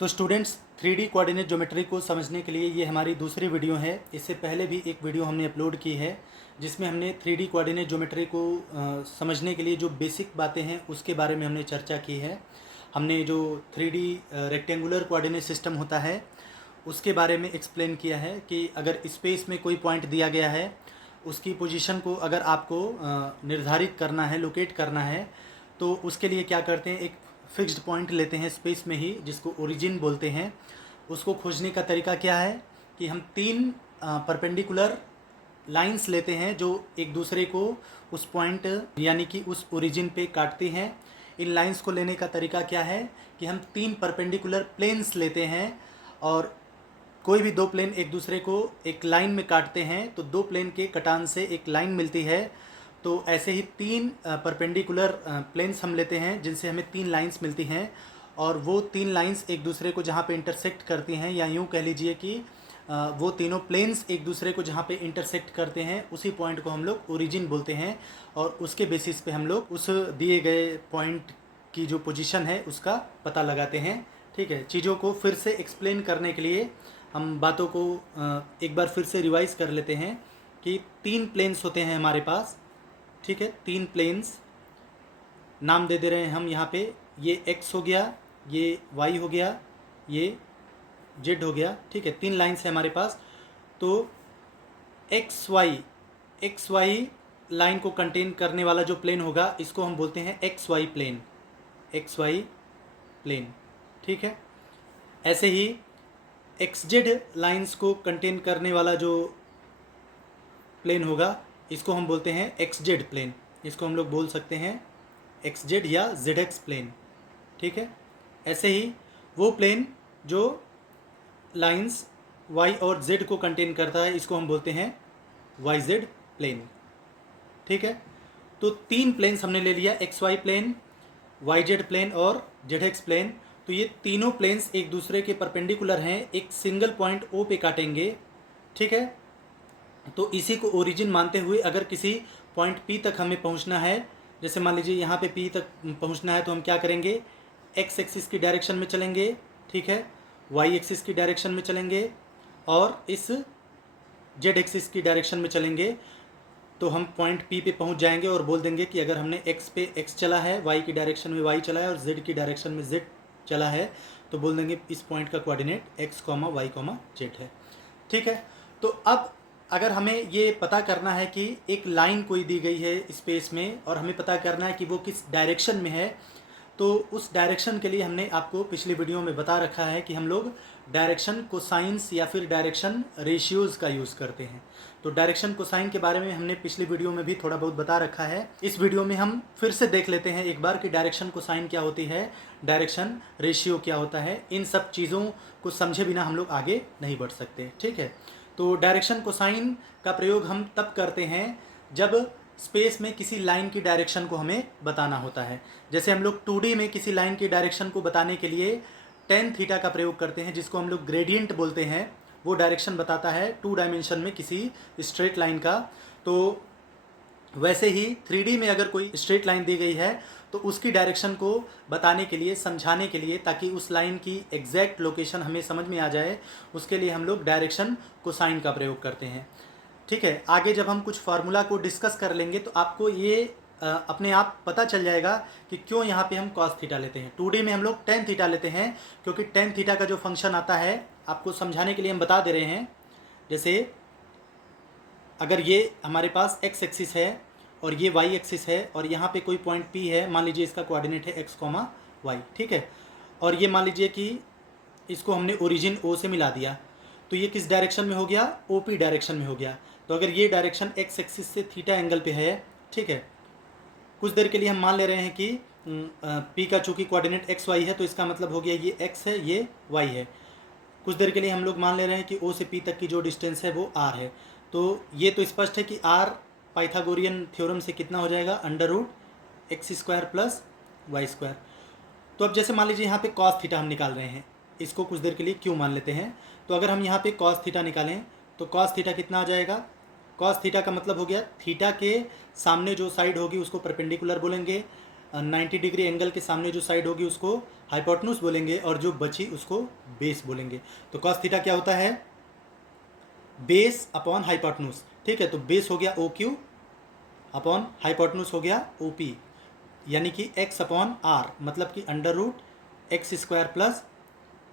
तो students 3D coordinate geometry को समझने के लिए ये हमारी दूसरी वीडियो है। इससे पहले भी एक वीडियो हमने अपलोड की है जिसमें हमने 3D कोऑर्डिनेट ज्योमेट्री को समझने के लिए जो बेसिक बातें हैं उसके बारे में हमने चर्चा की है। हमने जो 3D रेक्टेंगुलर कोऑर्डिनेट सिस्टम होता है उसके बारे में एक्सप्लेन किया है कि अगर स्पेस में कोई पॉइंट दिया गया है, उसकी पोजीशन को अगर आपको निर्धारित करना है, लोकेट करना है, तो उसके लिए क्या करते हैं, एक फिक्स्ड पॉइंट लेते हैं स्पेस में ही जिसको ओरिजिन बोलते हैं। उसको खोजने का तरीका क्या है कि हम तीन परपेंडिकुलर लाइंस लेते हैं जो एक दूसरे को उस पॉइंट यानी कि उस ओरिजिन पे काटती हैं। इन लाइंस को लेने का तरीका क्या है कि हम तीन परपेंडिकुलर प्लेन्स लेते हैं और कोई भी दो प्लेन एक दूसरे को एक लाइन में काटते हैं तो दो प्लेन के कटान से एक लाइन मिलती है। तो ऐसे ही तीन परपेंडिकुलर प्लेन्स हम लेते हैं जिनसे हमें तीन लाइंस मिलती हैं और वो तीन लाइंस एक दूसरे को जहाँ पे इंटरसेक्ट करती हैं, या यूँ कह लीजिए कि वो तीनों प्लेन्स एक दूसरे को जहाँ पे इंटरसेक्ट करते हैं उसी पॉइंट को हम लोग ओरिजिन बोलते हैं और उसके बेसिस पे हम लोग उस दिए गए पॉइंट की जो पोजीशन है उसका पता लगाते हैं। ठीक है, चीज़ों को फिर से एक्सप्लेन करने के लिए हम बातों को एक बार फिर से रिवाइज कर लेते हैं कि तीन प्लेन्स होते हैं हमारे पास। ठीक है, तीन प्लेन्स नाम दे दे रहे हैं हम यहाँ पे। ये x हो गया, ये y हो गया, ये z हो गया। ठीक है, तीन लाइन्स है हमारे पास। तो एक्स वाई लाइन को कंटेन करने वाला जो प्लेन होगा इसको हम बोलते हैं एक्स वाई प्लेन। ठीक है, ऐसे ही एक्स जेड लाइन्स को कंटेन करने वाला जो प्लेन होगा इसको हम बोलते हैं एक्स जेड प्लेन। इसको हम लोग बोल सकते हैं एक्स जेड या जेड एक्स प्लेन। ठीक है, ऐसे ही वो प्लेन जो लाइंस वाई और जेड को कंटेन करता है इसको हम बोलते हैं वाई जेड प्लेन। ठीक है, तो तीन प्लेन्स हमने ले लिया, x y plane, y z plane और जेड एक्स प्लेन। तो ये तीनों प्लेन्स एक दूसरे के परपेंडिकुलर हैं, एक सिंगल पॉइंट ओ पे काटेंगे। ठीक है, तो इसी को ओरिजिन मानते हुए अगर किसी पॉइंट पी तक हमें पहुंचना है, जैसे मान लीजिए यहाँ पे पी तक पहुंचना है, तो हम क्या करेंगे, एक्स एक्सिस की डायरेक्शन में चलेंगे। ठीक है, वाई एक्सिस की डायरेक्शन में चलेंगे और इस जेड एक्सिस की डायरेक्शन में चलेंगे। तो हम पॉइंट पी पे पहुंच जाएंगे और बोल देंगे कि अगर हमने एक्स पे एक्स चला है, वाई की डायरेक्शन में वाई चला है और जेड की डायरेक्शन में जेड चला है, तो बोल देंगे इस पॉइंट का coordinate x comma y comma z है। ठीक है, तो अब अगर हमें ये पता करना है कि एक लाइन कोई दी गई है स्पेस में और हमें पता करना है कि वो किस डायरेक्शन में है, तो उस डायरेक्शन के लिए हमने आपको पिछली वीडियो में बता रखा है कि हम लोग डायरेक्शन कोसाइंस या फिर डायरेक्शन रेशियोज़ का यूज़ करते हैं। तो डायरेक्शन कोसाइन के बारे में हमने पिछली वीडियो में भी थोड़ा बहुत बता रखा है। इस वीडियो में हम फिर से देख लेते हैं एक बार कि डायरेक्शन कोसाइन क्या होती है, डायरेक्शन रेशियो क्या होता है। इन सब चीज़ों को समझे बिना हम लोग आगे नहीं बढ़ सकते। ठीक है, तो डायरेक्शन कोसाइन का प्रयोग हम तब करते हैं जब स्पेस में किसी लाइन की डायरेक्शन को हमें बताना होता है। जैसे हम लोग 2D में किसी लाइन की डायरेक्शन को बताने के लिए टेन थीटा का प्रयोग करते हैं जिसको हम लोग ग्रेडियंट बोलते हैं। वो डायरेक्शन बताता है 2 डायमेंशन में किसी स्ट्रेट लाइन का। तो वैसे ही 3D में अगर कोई स्ट्रेट लाइन दी गई है तो उसकी डायरेक्शन को बताने के लिए, समझाने के लिए, ताकि उस लाइन की एग्जैक्ट लोकेशन हमें समझ में आ जाए, उसके लिए हम लोग डायरेक्शन कोसाइन का प्रयोग करते हैं। ठीक है, आगे जब हम कुछ फार्मूला को डिस्कस कर लेंगे तो आपको ये अपने आप पता चल जाएगा कि क्यों यहाँ पे हम कॉस थीटा लेते हैं। 2D में हम लोग टेन थीटा लेते हैं क्योंकि टेन थीटा का जो फंक्शन आता है, आपको समझाने के लिए हम बता दे रहे हैं। जैसे अगर ये हमारे पास एक्स एक्सिस है और ये वाई एक्सिस है और यहाँ पे कोई पॉइंट पी है, मान लीजिए इसका कोऑर्डिनेट है एक्स कॉमा वाई। ठीक है, और ये मान लीजिए कि इसको हमने ओरिजिन ओ से मिला दिया, तो ये किस डायरेक्शन में हो गया, ओ पी डायरेक्शन में हो गया। तो अगर ये डायरेक्शन एक्स एक्सिस से थीटा एंगल पे है, ठीक है, कुछ देर के लिए हम मान ले रहे हैं कि पी का चूँकि कोऑर्डिनेट एक्स वाई है तो इसका मतलब हो गया ये एक्स है, ये वाई है। कुछ देर के लिए हम लोग मान ले रहे हैं कि ओ से पी तक की जो डिस्टेंस है वो आर है। तो ये तो स्पष्ट है कि आर पाइथागोरियन थ्योरम से कितना हो जाएगा, under root x square plus y square. तो अब जैसे मान लीजिए यहाँ पे कॉस थीटा हम निकाल रहे हैं, इसको कुछ देर के लिए क्यों मान लेते हैं। तो अगर हम यहाँ पे कॉस थीटा निकालें तो कॉस थीटा कितना आ जाएगा, कॉस थीटा का मतलब हो गया थीटा के सामने जो साइड होगी उसको परपेंडिकुलर बोलेंगे, 90 डिग्री एंगल के सामने जो साइड होगी उसको हाइपोटेन्यूज बोलेंगे और जो बची उसको बेस बोलेंगे। तो कॉस थीटा क्या होता है? Base upon hypotenuse. ठीक है, तो बेस हो गया ओ क्यू अपॉन हाइपोटेन्यूज हो गया ओ पी, यानी कि x अपॉन आर, मतलब कि under root x square plus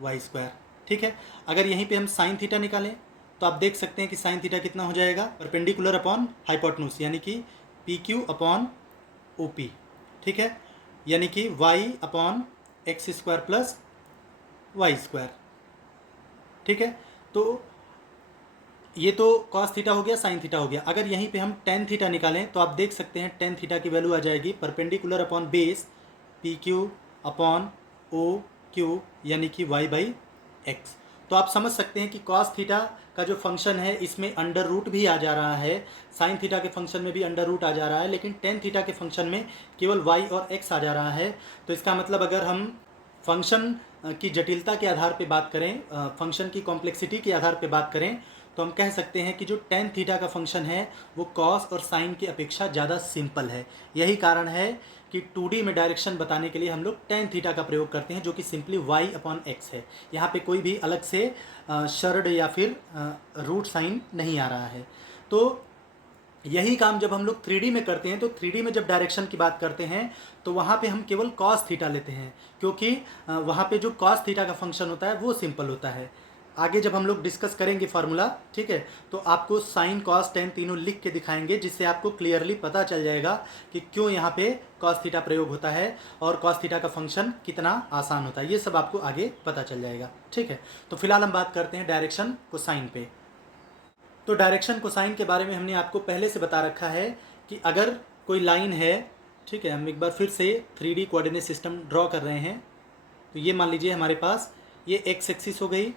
y square. ठीक है, अगर यहीं पे हम साइन थीटा निकालें तो आप देख सकते हैं कि साइन थीटा कितना हो जाएगा? परपेंडिकुलर अपॉन हाइपोटेन्यूज, यानी कि P Q upon O P. ठीक है, यानी कि y upon x square plus y square. ठीक है, तो ये तो कॉस थीटा हो गया, साइन थीटा हो गया। अगर यहीं पे हम टेन थीटा निकालें तो आप देख सकते हैं टेन थीटा की वैल्यू आ जाएगी perpendicular upon base P Q upon O Q, यानी कि y बाई एक्स। तो आप समझ सकते हैं कि कॉस थीटा का जो फंक्शन है इसमें अंडर रूट भी आ जा रहा है, साइन थीटा के फंक्शन में भी अंडर रूट आ जा रहा है, लेकिन टेन थीटा के फंक्शन में केवल y और x आ जा रहा है। तो इसका मतलब अगर हम फंक्शन की जटिलता के आधार पे बात करें, फंक्शन की कॉम्प्लेक्सिटी के आधार पे बात करें, तो हम कह सकते हैं कि जो टेन थीटा का फंक्शन है वो कॉस और साइन की अपेक्षा ज़्यादा सिंपल है। यही कारण है कि 2D में डायरेक्शन बताने के लिए हम लोग टेन थीटा का प्रयोग करते हैं, जो कि सिंपली y अपॉन एक्स है। यहाँ पे कोई भी अलग से शर्ड या फिर रूट साइन नहीं आ रहा है। तो यही काम जब हम लोग 3D में करते हैं तो 3D में जब डायरेक्शन की बात करते हैं तो वहाँ पे हम केवल कॉस थीटा लेते हैं, क्योंकि वहाँ पे जो कॉस थीटा का फंक्शन होता है वो सिंपल होता है। आगे जब हम लोग डिस्कस करेंगे फार्मूला, ठीक है, तो आपको साइन कॉस टेन तीनों लिख के दिखाएंगे, जिससे आपको क्लियरली पता चल जाएगा कि क्यों यहाँ पे कॉस थीटा प्रयोग होता है और कॉस थीटा का फंक्शन कितना आसान होता है। ये सब आपको आगे पता चल जाएगा। ठीक है, तो फिलहाल हम बात करते हैं डायरेक्शन कोसाइन पे। तो डायरेक्शन कोसाइन के बारे में हमने आपको पहले से बता रखा है कि अगर कोई लाइन है, ठीक है, हम एक बार फिर से 3D कोऑर्डिनेट सिस्टम ड्रॉ कर रहे हैं। तो ये मान लीजिए हमारे पास ये एक्स एक्सिस हो गई,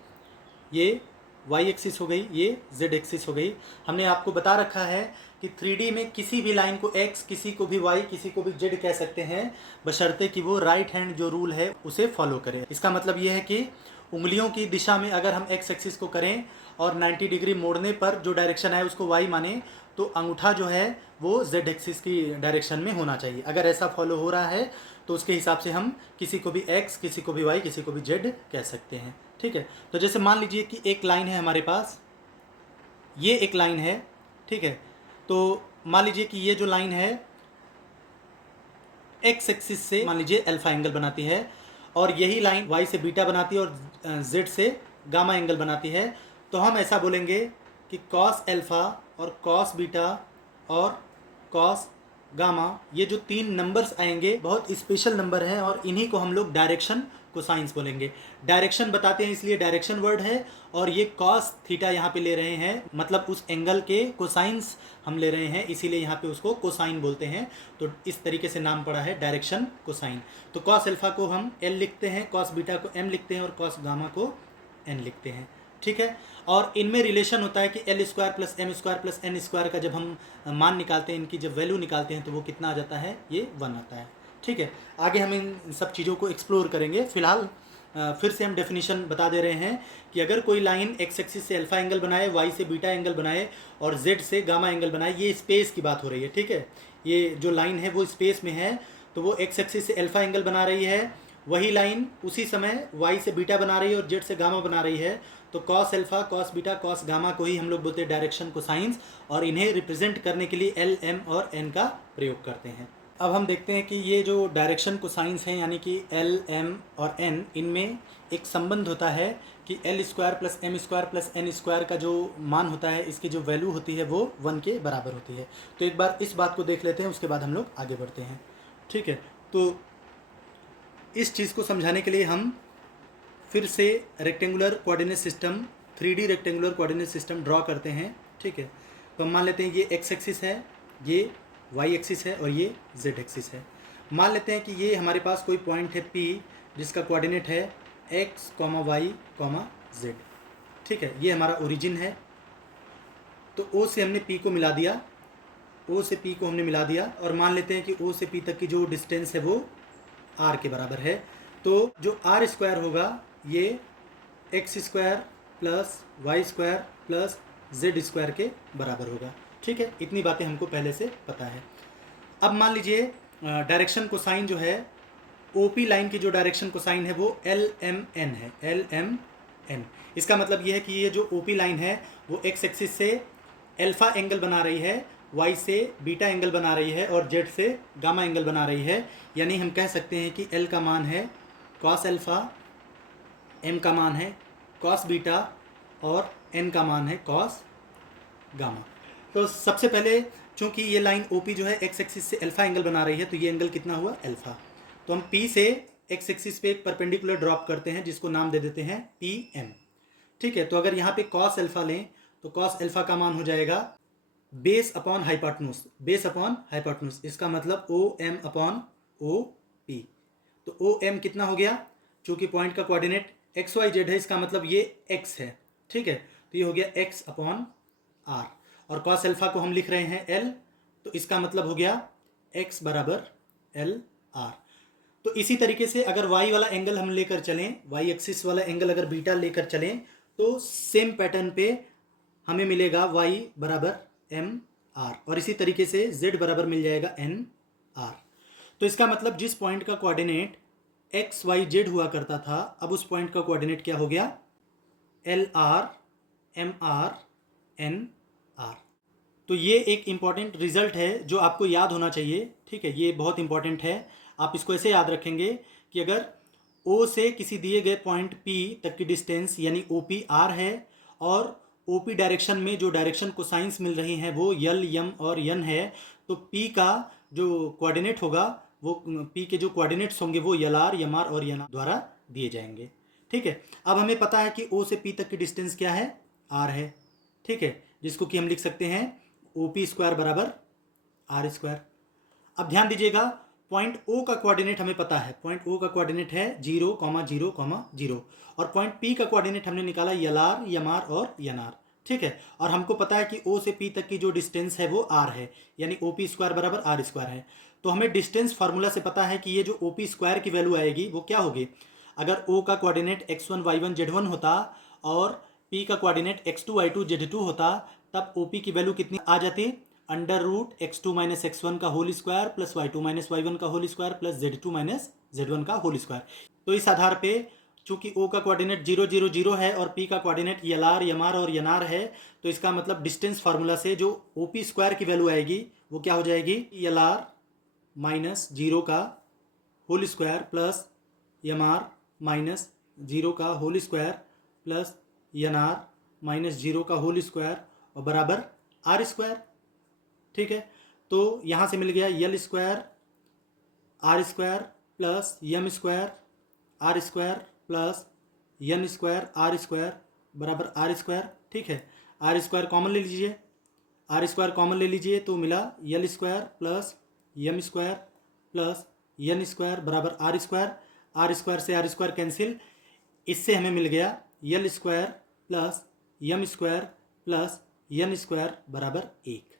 ये वाई एक्सिस हो गई, ये जेड एक्सिस हो गई। हमने आपको बता रखा है कि 3D में किसी भी लाइन को x, किसी को भी y, किसी को भी z कह सकते हैं, बशर्ते कि वो राइट हैंड जो रूल है उसे फॉलो करे। इसका मतलब ये है कि उंगलियों की दिशा में अगर हम x एक्सिस को करें और 90 डिग्री मोड़ने पर जो डायरेक्शन है उसको y माने, तो अंगूठा जो है वो z एक्सिस की डायरेक्शन में होना चाहिए। अगर ऐसा फॉलो हो रहा है तो उसके हिसाब से हम किसी को भी x, किसी को भी y, किसी को भी z कह सकते हैं। ठीक है, तो जैसे मान लीजिए कि एक लाइन है हमारे पास, ये एक लाइन है। ठीक है, तो मान लीजिए कि ये जो लाइन है एक्स एक्सिस से मान लीजिए अल्फा एंगल बनाती है, और यही लाइन वाई से बीटा बनाती है और जेड से गामा एंगल बनाती है। तो हम ऐसा बोलेंगे कि कॉस अल्फा और कॉस बीटा और कॉस गामा, ये जो तीन नंबर्स आएंगे बहुत स्पेशल नंबर हैं और इन्हीं को हम लोग डायरेक्शन कोसाइंस बोलेंगे। डायरेक्शन बताते हैं इसलिए डायरेक्शन वर्ड है, और ये कॉस थीटा यहाँ पे ले रहे हैं, मतलब उस एंगल के कोसाइंस हम ले रहे हैं, इसीलिए यहाँ पे उसको कोसाइन बोलते हैं। तो इस तरीके से नाम पड़ा है डायरेक्शन कोसाइन। तो कॉस अल्फा को हम एल लिखते हैं, कॉस बीटा को एम लिखते हैं और कॉस गामा को एन लिखते हैं। ठीक है, और इनमें रिलेशन होता है कि l square plus m square plus n square का जब हम मान निकालते हैं, इनकी जब वैल्यू निकालते हैं तो वो कितना आ जाता है? ये 1 आता है। ठीक है, आगे हम इन सब चीज़ों को एक्सप्लोर करेंगे। फिलहाल फिर से हम डेफिनेशन बता दे रहे हैं कि अगर कोई लाइन एक्स एक्सिस से अल्फा एंगल बनाए, वाई से बीटा एंगल बनाए और जेड से गामा एंगल बनाए, ये स्पेस की बात हो रही है। ठीक है, ये जो लाइन है वो स्पेस में है, तो वो एक्स एक्सिस से अल्फा एंगल बना रही है, वही लाइन उसी समय वाई से बीटा बना रही है और जेड से गामा बना रही है। तो cos alpha, cos beta, cos gamma को ही हम लोग बोलते हैं डायरेक्शन कोसाइंस, और इन्हें रिप्रेजेंट करने के लिए एल, एम और एन का प्रयोग करते हैं। अब हम देखते हैं कि ये जो डायरेक्शन कोसाइंस हैं, यानी कि एल, एम और एन, इनमें एक संबंध होता है कि l square plus m square plus n square का जो मान होता है, इसकी जो वैल्यू होती है वो 1 के बराबर होती है। तो एक बार इस बात को देख लेते हैं, उसके बाद हम लोग आगे बढ़ते हैं। ठीक है, तो इस चीज़ को समझाने के लिए हम फिर से rectangular coordinate system, 3D rectangular coordinate system draw करते हैं। ठीक है, तो हम मान लेते हैं ये एक्स एक्सिस है, ये वाई एक्सिस है और ये जेड एक्सिस है। मान लेते हैं कि ये हमारे पास कोई पॉइंट है P, जिसका कोऑर्डिनेट है एक्स, वाई, जेड। ठीक है, ये हमारा ओरिजिन है। तो O से हमने P को मिला दिया, O से P को हमने मिला दिया, और मान लेते हैं कि O से P तक की जो डिस्टेंस है वो R के बराबर है। तो जो R स्क्वायर होगा ये x square plus y square plus z square के बराबर होगा। ठीक है, इतनी बातें हमको पहले से पता है। अब मान लीजिए डायरेक्शन कोसाइन जो है, ओपी लाइन की जो डायरेक्शन कोसाइन है वो एल एम एन है, एल एम एन। इसका मतलब ये है कि ये जो ओपी लाइन है वो एक्स एक्सिस से अल्फा एंगल बना रही है, वाई से बीटा एंगल बना रही है और जेड से गामा एंगल बना रही है। यानी हम कह सकते हैं कि एल का मान है कॉस अल्फा, एम का मान है कॉस बीटा और एन का मान है कॉस गामा। तो सबसे पहले चूंकि ये लाइन ओपी जो है एक्स एक्सिस से अल्फा एंगल बना रही है, तो ये एंगल कितना हुआ, अल्फा। तो हम पी से एक्स एक्सिस पे एक परपेंडिकुलर ड्रॉप करते हैं जिसको नाम दे देते हैं पी एम। ठीक है, तो अगर यहाँ पे कॉस अल्फा लें तो कॉस अल्फा का मान हो जाएगा base upon hypotenuse, base upon hypotenuse, इसका मतलब O M upon O P. तो ओ एम कितना हो गया, चूंकि पॉइंट का कोऑर्डिनेट एक्स वाई जेड है, इसका मतलब ये एक्स है। ठीक है, तो ये हो गया एक्स अपॉन आर, और कॉस अल्फा को हम लिख रहे हैं एल, तो इसका मतलब हो गया एक्स बराबर एल आर। तो इसी तरीके से अगर वाई वाला एंगल हम लेकर चलें, वाई एक्सिस वाला एंगल अगर बीटा लेकर चलें, तो सेम पैटर्न पे हमें मिलेगा वाई बराबर एम आर, और इसी तरीके से जेड बराबर मिल जाएगा एन आर। तो इसका मतलब जिस पॉइंट का कोऑर्डिनेट एक्स वाई जेड हुआ करता था, अब उस पॉइंट का कोऑर्डिनेट क्या हो गया, l r m r n r. तो ये एक इम्पॉर्टेंट रिजल्ट है जो आपको याद होना चाहिए। ठीक है, ये बहुत इंपॉर्टेंट है। आप इसको ऐसे याद रखेंगे कि अगर O से किसी दिए गए पॉइंट P तक की डिस्टेंस यानी OP R है, और OP डायरेक्शन में जो डायरेक्शन कोसाइंस मिल रही हैं वो यल, यम और यन है, तो P का जो कोऑर्डिनेट होगा, वो P के जो कोऑर्डिनेट्स होंगे वो यल आर, यम आर और यन आर द्वारा दिए जाएंगे। ठीक है, अब हमें पता है कि O से P तक की डिस्टेंस क्या है, R है। ठीक है, जिसको कि हम लिख सकते हैं OP स्क्वायर बराबर आर स्क्वायर। अब ध्यान दीजिएगा, पॉइंट O का कोऑर्डिनेट हमें पता है, पॉइंट O का कोऑर्डिनेट है 0, 0, 0, और पॉइंट P का कोऑर्डिनेट हमने निकाला यल आर, यम आर और यन आर। ठीक है, और हमको पता है कि O से P तक की जो डिस्टेंस है वो R है, यानी OP स्क्वायर बराबर आर स्क्वायर है। तो हमें डिस्टेंस फार्मूला से पता है कि ये जो OP स्क्वायर की वैल्यू आएगी वो क्या होगी, अगर O का कोऑर्डिनेट x1 y1 z1 होता और P का कोऑर्डिनेट x2 y2 z2 होता, तब OP की वैल्यू कितनी आ जाती, under root x2 minus x1 का whole square plus y2 minus y1 का whole square plus z2 minus z1 का होल स्क्वायर। तो इस आधार पे चूंकि O का कोऑर्डिनेट 0, 0, 0 है और P का coordinate l r, m r और यन आर है, तो इसका मतलब डिस्टेंस फार्मूला से जो OP स्क्वायर की वैल्यू आएगी वो क्या हो जाएगी, यल आर माइनस 0 का whole square plus m r minus 0 का whole square plus n r minus 0 का होल स्क्वायर और बराबर आर स्क्वायर। ठीक है, तो यहाँ से मिल गया यल square are square plus Yama square are square plus N square are square बराबर आर स्क्वायर। ठीक है, आर स्क्वायर कॉमन ले लीजिए, आर स्क्वायर कॉमन ले लीजिए तो मिला यल स्क्वायर प्लस यम स्क्वायर प्लस यन स्क्वायर बराबर आर स्क्वायर। आर स्क्वायर से आर स्क्वायर कैंसिल, इससे हमें मिल गया यल स्क्वायर प्लस यम स्क्वायर प्लस यन स्क्वायर बराबर 1।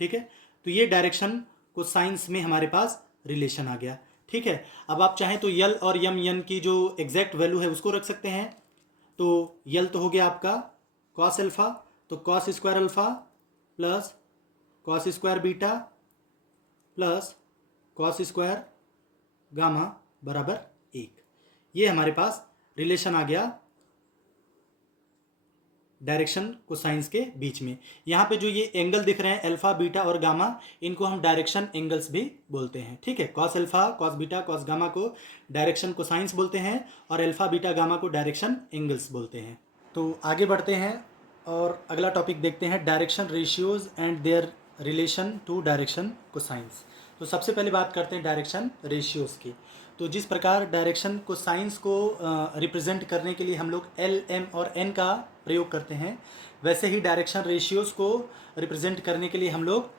ठीक है, तो ये डायरेक्शन को साइंस में हमारे पास रिलेशन आ गया। ठीक है, अब आप चाहें तो यल और यम यन की जो एग्जैक्ट वैल्यू है उसको रख सकते हैं। तो यल तो हो गया आपका कॉस अल्फा, तो cos square alpha plus cos square beta plus cos square gamma बराबर 1। ये हमारे पास रिलेशन आ गया डायरेक्शन को साइंस के बीच में। यहाँ पे जो ये एंगल दिख रहे हैं अल्फा, बीटा और गामा, इनको हम डायरेक्शन एंगल्स भी बोलते हैं। ठीक है, cos alpha, cos beta, cos gamma को डायरेक्शन को साइंस बोलते हैं और अल्फा, बीटा, गामा को डायरेक्शन एंगल्स बोलते हैं। तो आगे बढ़ते हैं और अगला टॉपिक देखते हैं, direction ratios and their relation to direction cosines. तो सबसे पहले बात करते हैं डायरेक्शन रेशियोज की। तो जिस प्रकार डायरेक्शन को साइंस को रिप्रेजेंट करने के लिए हम लोग एल, एम और एन का प्रयोग करते हैं, वैसे ही डायरेक्शन रेशियोज को रिप्रेजेंट करने के लिए हम लोग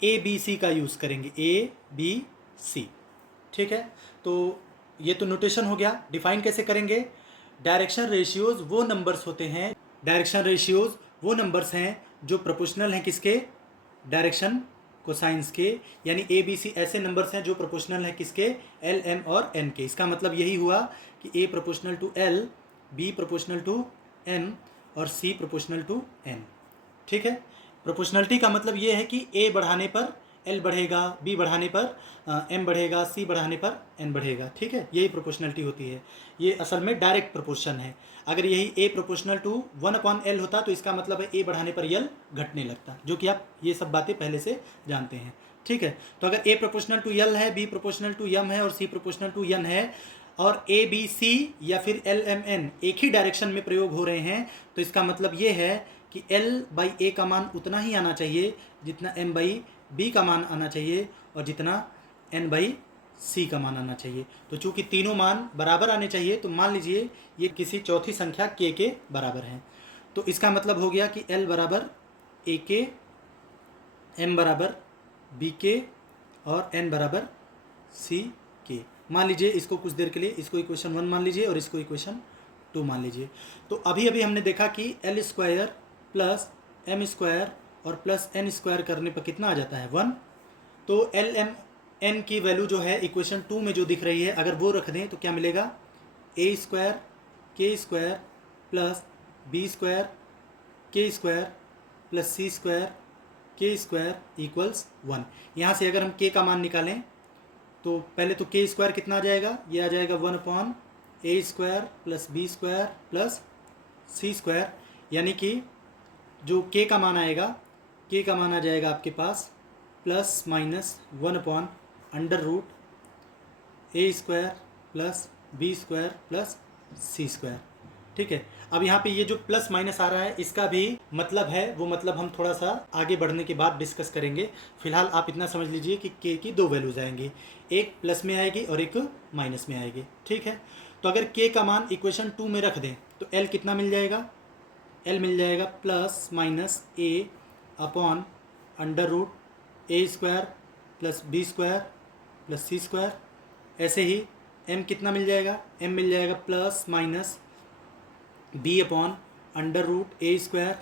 ए बी सी का यूज़ करेंगे, ए बी सी। ठीक है, तो ये तो नोटेशन हो गया। डिफाइन कैसे करेंगे, डायरेक्शन रेशियोज वो नंबर्स होते हैं, डायरेक्शन रेशियोज वो नंबर्स हैं जो प्रोपोर्शनल हैं किसके, डायरेक्शन कोसाइंस के, यानी ए बी सी ऐसे नंबर्स हैं जो प्रोपोर्शनल है किसके, एल, एम और एन के। इसका मतलब यही हुआ कि A proportional to L, B proportional to M और सी प्रोपोर्शनल टू एन। ठीक है, प्रोपोर्शनलिटी का मतलब ये है कि ए बढ़ाने पर L बढ़ेगा, B बढ़ाने पर M बढ़ेगा, C बढ़ाने पर N बढ़ेगा। ठीक है, यही प्रोपोर्शनलिटी होती है। ये असल में डायरेक्ट प्रोपोर्शन है। अगर यही A प्रोपोर्शनल टू 1/L होता तो इसका मतलब है A बढ़ाने पर L घटने लगता, जो कि आप ये सब बातें पहले से जानते हैं। ठीक है, तो अगर A प्रोपोर्शनल टू L है, B प्रोपोर्शनल टू M है और C प्रोपोर्शनल टू N है और A B C या फिर L M N एक ही डायरेक्शन में प्रयोग हो रहे हैं, तो इसका मतलब ये है कि L/A का मान उतना ही आना चाहिए जितना M/B का मान आना चाहिए और जितना N/C का मान आना चाहिए। तो चूंकि तीनों मान बराबर आने चाहिए, तो मान लीजिए ये किसी चौथी संख्या k के बराबर है, तो इसका मतलब हो गया कि L बराबर AK, M बराबर BK और N बराबर CK। मान लीजिए इसको कुछ देर के लिए इसको इक्वेशन 1 मान लीजिए और इसको इक्वेशन 2 मान लीजिए। तो अभी अभी हमने देखा कि L² प्लस M² और प्लस N² करने पर कितना आ जाता है 1। तो LMN की वैल्यू जो है इक्वेशन 2 में जो दिख रही है, अगर वो रख दें तो क्या मिलेगा, A² K² plus B² K² plus C² K² equals 1। यहाँ से अगर हम K का मान निकालें तो पहले तो K² कितना आ जाएगा, ये आ जाएगा 1/A² plus B² plus C², यानी कि जो K का मान आएगा, K का मान आ जाएगा आपके पास plus minus 1/√A² plus B² plus C²। ठीक है, अब यहाँ पे ये जो प्लस माइनस आ रहा है इसका भी मतलब है, वो मतलब हम थोड़ा सा आगे बढ़ने के बाद डिस्कस करेंगे। फिलहाल आप इतना समझ लीजिए कि K की दो वैल्यूज आएंगी, एक प्लस में आएगी और एक माइनस में आएगी। ठीक है, तो अगर K का मान इक्वेशन 2 में रख दें तो L कितना मिल जाएगा, L मिल जाएगा plus minus A/√A² plus B² plus C²। ऐसे ही M कितना मिल जाएगा, M मिल जाएगा plus minus B/√A²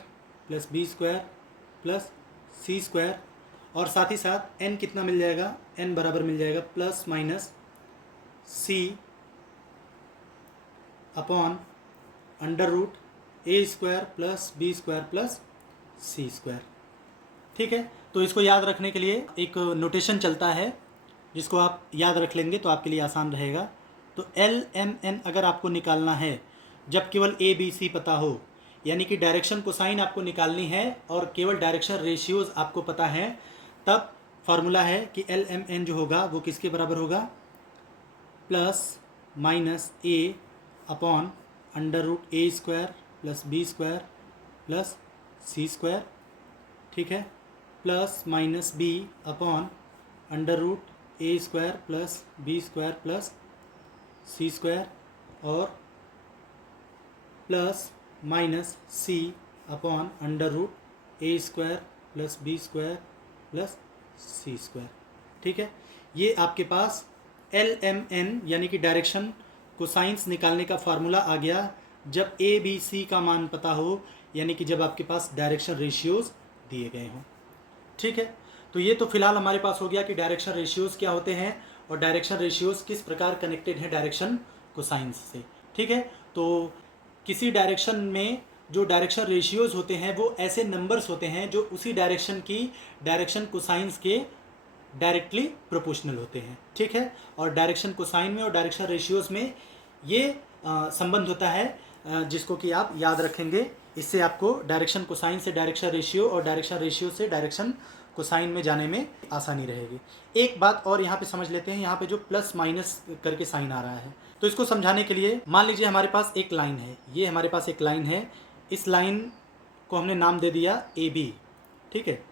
plus B² plus C²। और साथ ही साथ N कितना मिल जाएगा, N बराबर मिल जाएगा plus minus C/√A² plus B² plus C²। ठीक है, तो इसको याद रखने के लिए एक नोटेशन चलता है, जिसको आप याद रख लेंगे तो आपके लिए आसान रहेगा। तो LMN अगर आपको निकालना है जब केवल ABC पता हो, यानी कि डायरेक्शन कोसाइन आपको निकालनी है और केवल डायरेक्शन रेशियोज आपको पता है, तब फार्मूला है कि LMN जो होगा वो किसके बराबर होगा, plus minus A/√A² plus B² plus C²। ठीक है, plus minus B/√A² plus B² plus C² और plus minus C/√A² plus B² plus C²। ठीक है, ये आपके पास LMN यानी कि डायरेक्शन कोसाइंस निकालने का फार्मूला आ गया जब ABC का मान पता हो, यानी कि जब आपके पास डायरेक्शन रेशियोज दिए गए हों। ठीक है, तो ये तो फिलहाल हमारे पास हो गया कि डायरेक्शन रेशियोज क्या होते हैं और डायरेक्शन रेशियोज किस प्रकार कनेक्टेड हैं डायरेक्शन कोसाइंस से। ठीक है, तो किसी डायरेक्शन में जो डायरेक्शन रेशियोज होते हैं वो ऐसे नंबर्स होते हैं जो उसी डायरेक्शन की डायरेक्शन कोसाइंस के डायरेक्टली प्रोपोर्शनल होते हैं। ठीक है, और डायरेक्शन कोसाइन में और डायरेक्शन रेशियोज में ये संबंध होता है जिसको कि आप याद रखेंगे। इससे आपको डायरेक्शन कोसाइन से डायरेक्शन रेशियो और डायरेक्शन रेशियो से डायरेक्शन कोसाइन में जाने में आसानी रहेगी। एक बात और यहाँ पे समझ लेते हैं, यहाँ पे जो प्लस माइनस करके साइन आ रहा है, तो इसको समझाने के लिए मान लीजिए हमारे पास एक लाइन है, ये हमारे पास एक लाइन है, इस लाइन को हमने नाम दे दिया AB। ठीक है,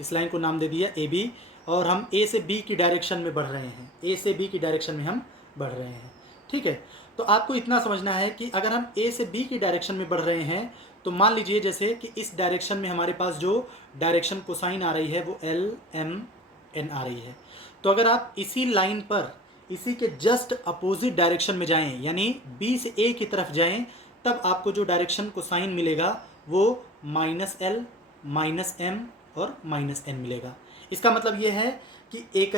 इस लाइन को नाम दे दिया AB और हम A से B की डायरेक्शन में बढ़ रहे हैं, A से B की डायरेक्शन में हम बढ़ रहे हैं। ठीक है, तो आपको इतना समझना है कि अगर हम A से B की डायरेक्शन में बढ़ रहे हैं तो मान लीजिए जैसे कि इस डायरेक्शन में हमारे पास जो डायरेक्शन कोसाइन आ रही है वो LMN आ रही है। तो अगर आप इसी लाइन पर इसी के जस्ट अपोजिट डायरेक्शन में जाएं, यानी B से A की तरफ जाएं, तब आपको जो डायरेक्शन कोसाइन मिलेगा वो -L -M और -N मिलेगा। इसका मतलब ये है कि एक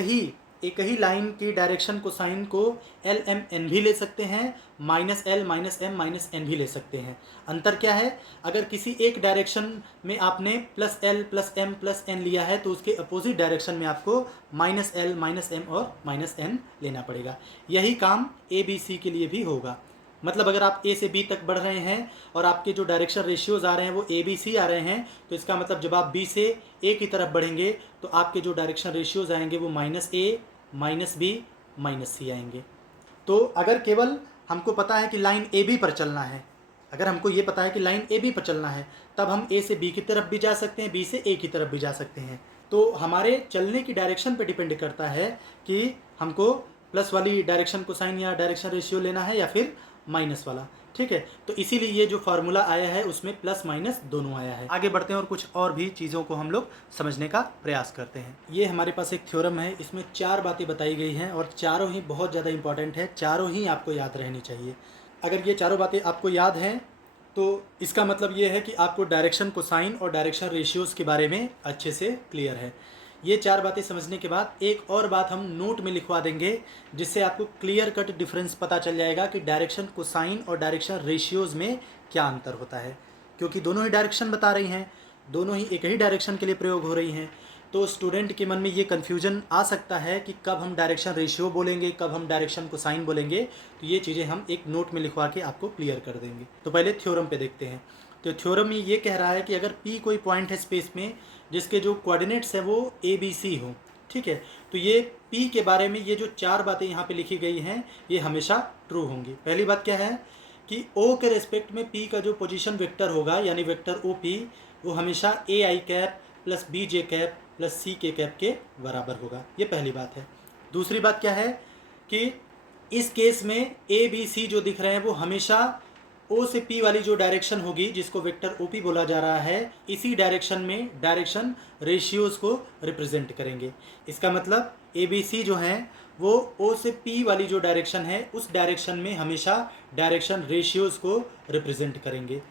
एक ही लाइन की डायरेक्शन कोसाइन को एल एम एन भी ले सकते हैं, minus l minus m minus n भी ले सकते हैं। अंतर क्या है, अगर किसी एक डायरेक्शन में आपने plus l plus m plus n लिया है तो उसके अपोजिट डायरेक्शन में आपको माइनस एल माइनस एम और माइनस एन लेना पड़ेगा। यही काम ए बी सी के लिए भी होगा। मतलब अगर आप ए से बी तक बढ़ रहे हैं और आपके जो डायरेक्शन रेशियोज आ रहे हैं वो ए बी सी आ रहे हैं, तो इसका मतलब जब आप बी से ए की तरफ बढ़ेंगे तो आपके जो डायरेक्शन रेशियोज आएंगे वो माइनस ए माइनस बी माइनस सी आएंगे। तो अगर केवल हमको पता है कि लाइन ए बी पर चलना है, अगर हमको ये पता है कि लाइन ए बी पर चलना है, तब हम ए से बी की तरफ भी जा सकते हैं, बी से ए की तरफ भी जा सकते हैं। तो हमारे चलने की डायरेक्शन पर डिपेंड करता है कि हमको प्लस वाली डायरेक्शन कोसाइन या डायरेक्शन रेशियो लेना है या फिर माइनस वाला। ठीक है, तो इसीलिए ये जो फार्मूला आया है उसमें प्लस माइनस दोनों आया है। आगे बढ़ते हैं और कुछ और भी चीज़ों को हम लोग समझने का प्रयास करते हैं। ये हमारे पास एक थ्योरम है, इसमें 4 बातें बताई गई हैं और चारों ही बहुत ज़्यादा इंपॉर्टेंट है, चारों ही आपको याद रहनी चाहिए। अगर ये चारों बातें आपको याद हैं तो इसका मतलब ये है कि आपको डायरेक्शन कोसाइन और डायरेक्शन रेशियोज़ के बारे में अच्छे से क्लियर है। ये 4 बातें समझने के बाद एक और बात हम नोट में लिखवा देंगे, जिससे आपको क्लियर कट डिफरेंस पता चल जाएगा कि डायरेक्शन कोसाइन और डायरेक्शन रेशियोज़ में क्या अंतर होता है। क्योंकि दोनों ही डायरेक्शन बता रही हैं, दोनों ही एक ही डायरेक्शन के लिए प्रयोग हो रही हैं, तो स्टूडेंट के मन में ये कन्फ्यूजन आ सकता है कि कब हम डायरेक्शन रेशियो बोलेंगे, कब हम डायरेक्शन कोसाइन बोलेंगे। तो ये चीज़ें हम एक नोट में लिखवा के आपको क्लियर कर देंगे। तो पहले थ्योरम पे देखते हैं। तो थ्योरम में ये कह रहा है कि अगर P कोई पॉइंट है स्पेस में जिसके जो कोऑर्डिनेट्स है वो ए बी सी हो, ठीक है, तो ये P के बारे में ये जो 4 बातें यहाँ पे लिखी गई हैं ये हमेशा ट्रू होंगी। पहली बात क्या है कि O के रेस्पेक्ट में P का जो पोजीशन वेक्टर होगा यानी वेक्टर OP वो हमेशा A I cap plus B J cap plus C K cap के बराबर होगा। ये पहली बात है। दूसरी बात क्या है कि इस केस में ए बी सी जो दिख रहे हैं वो हमेशा ओ से पी वाली जो डायरेक्शन होगी जिसको वेक्टर ओपी बोला जा रहा है, इसी डायरेक्शन में डायरेक्शन रेशियोज़ को रिप्रेजेंट करेंगे। इसका मतलब ए बी सी जो हैं वो ओ से पी वाली जो डायरेक्शन है उस डायरेक्शन में हमेशा डायरेक्शन रेशियोज़ को रिप्रेजेंट करेंगे।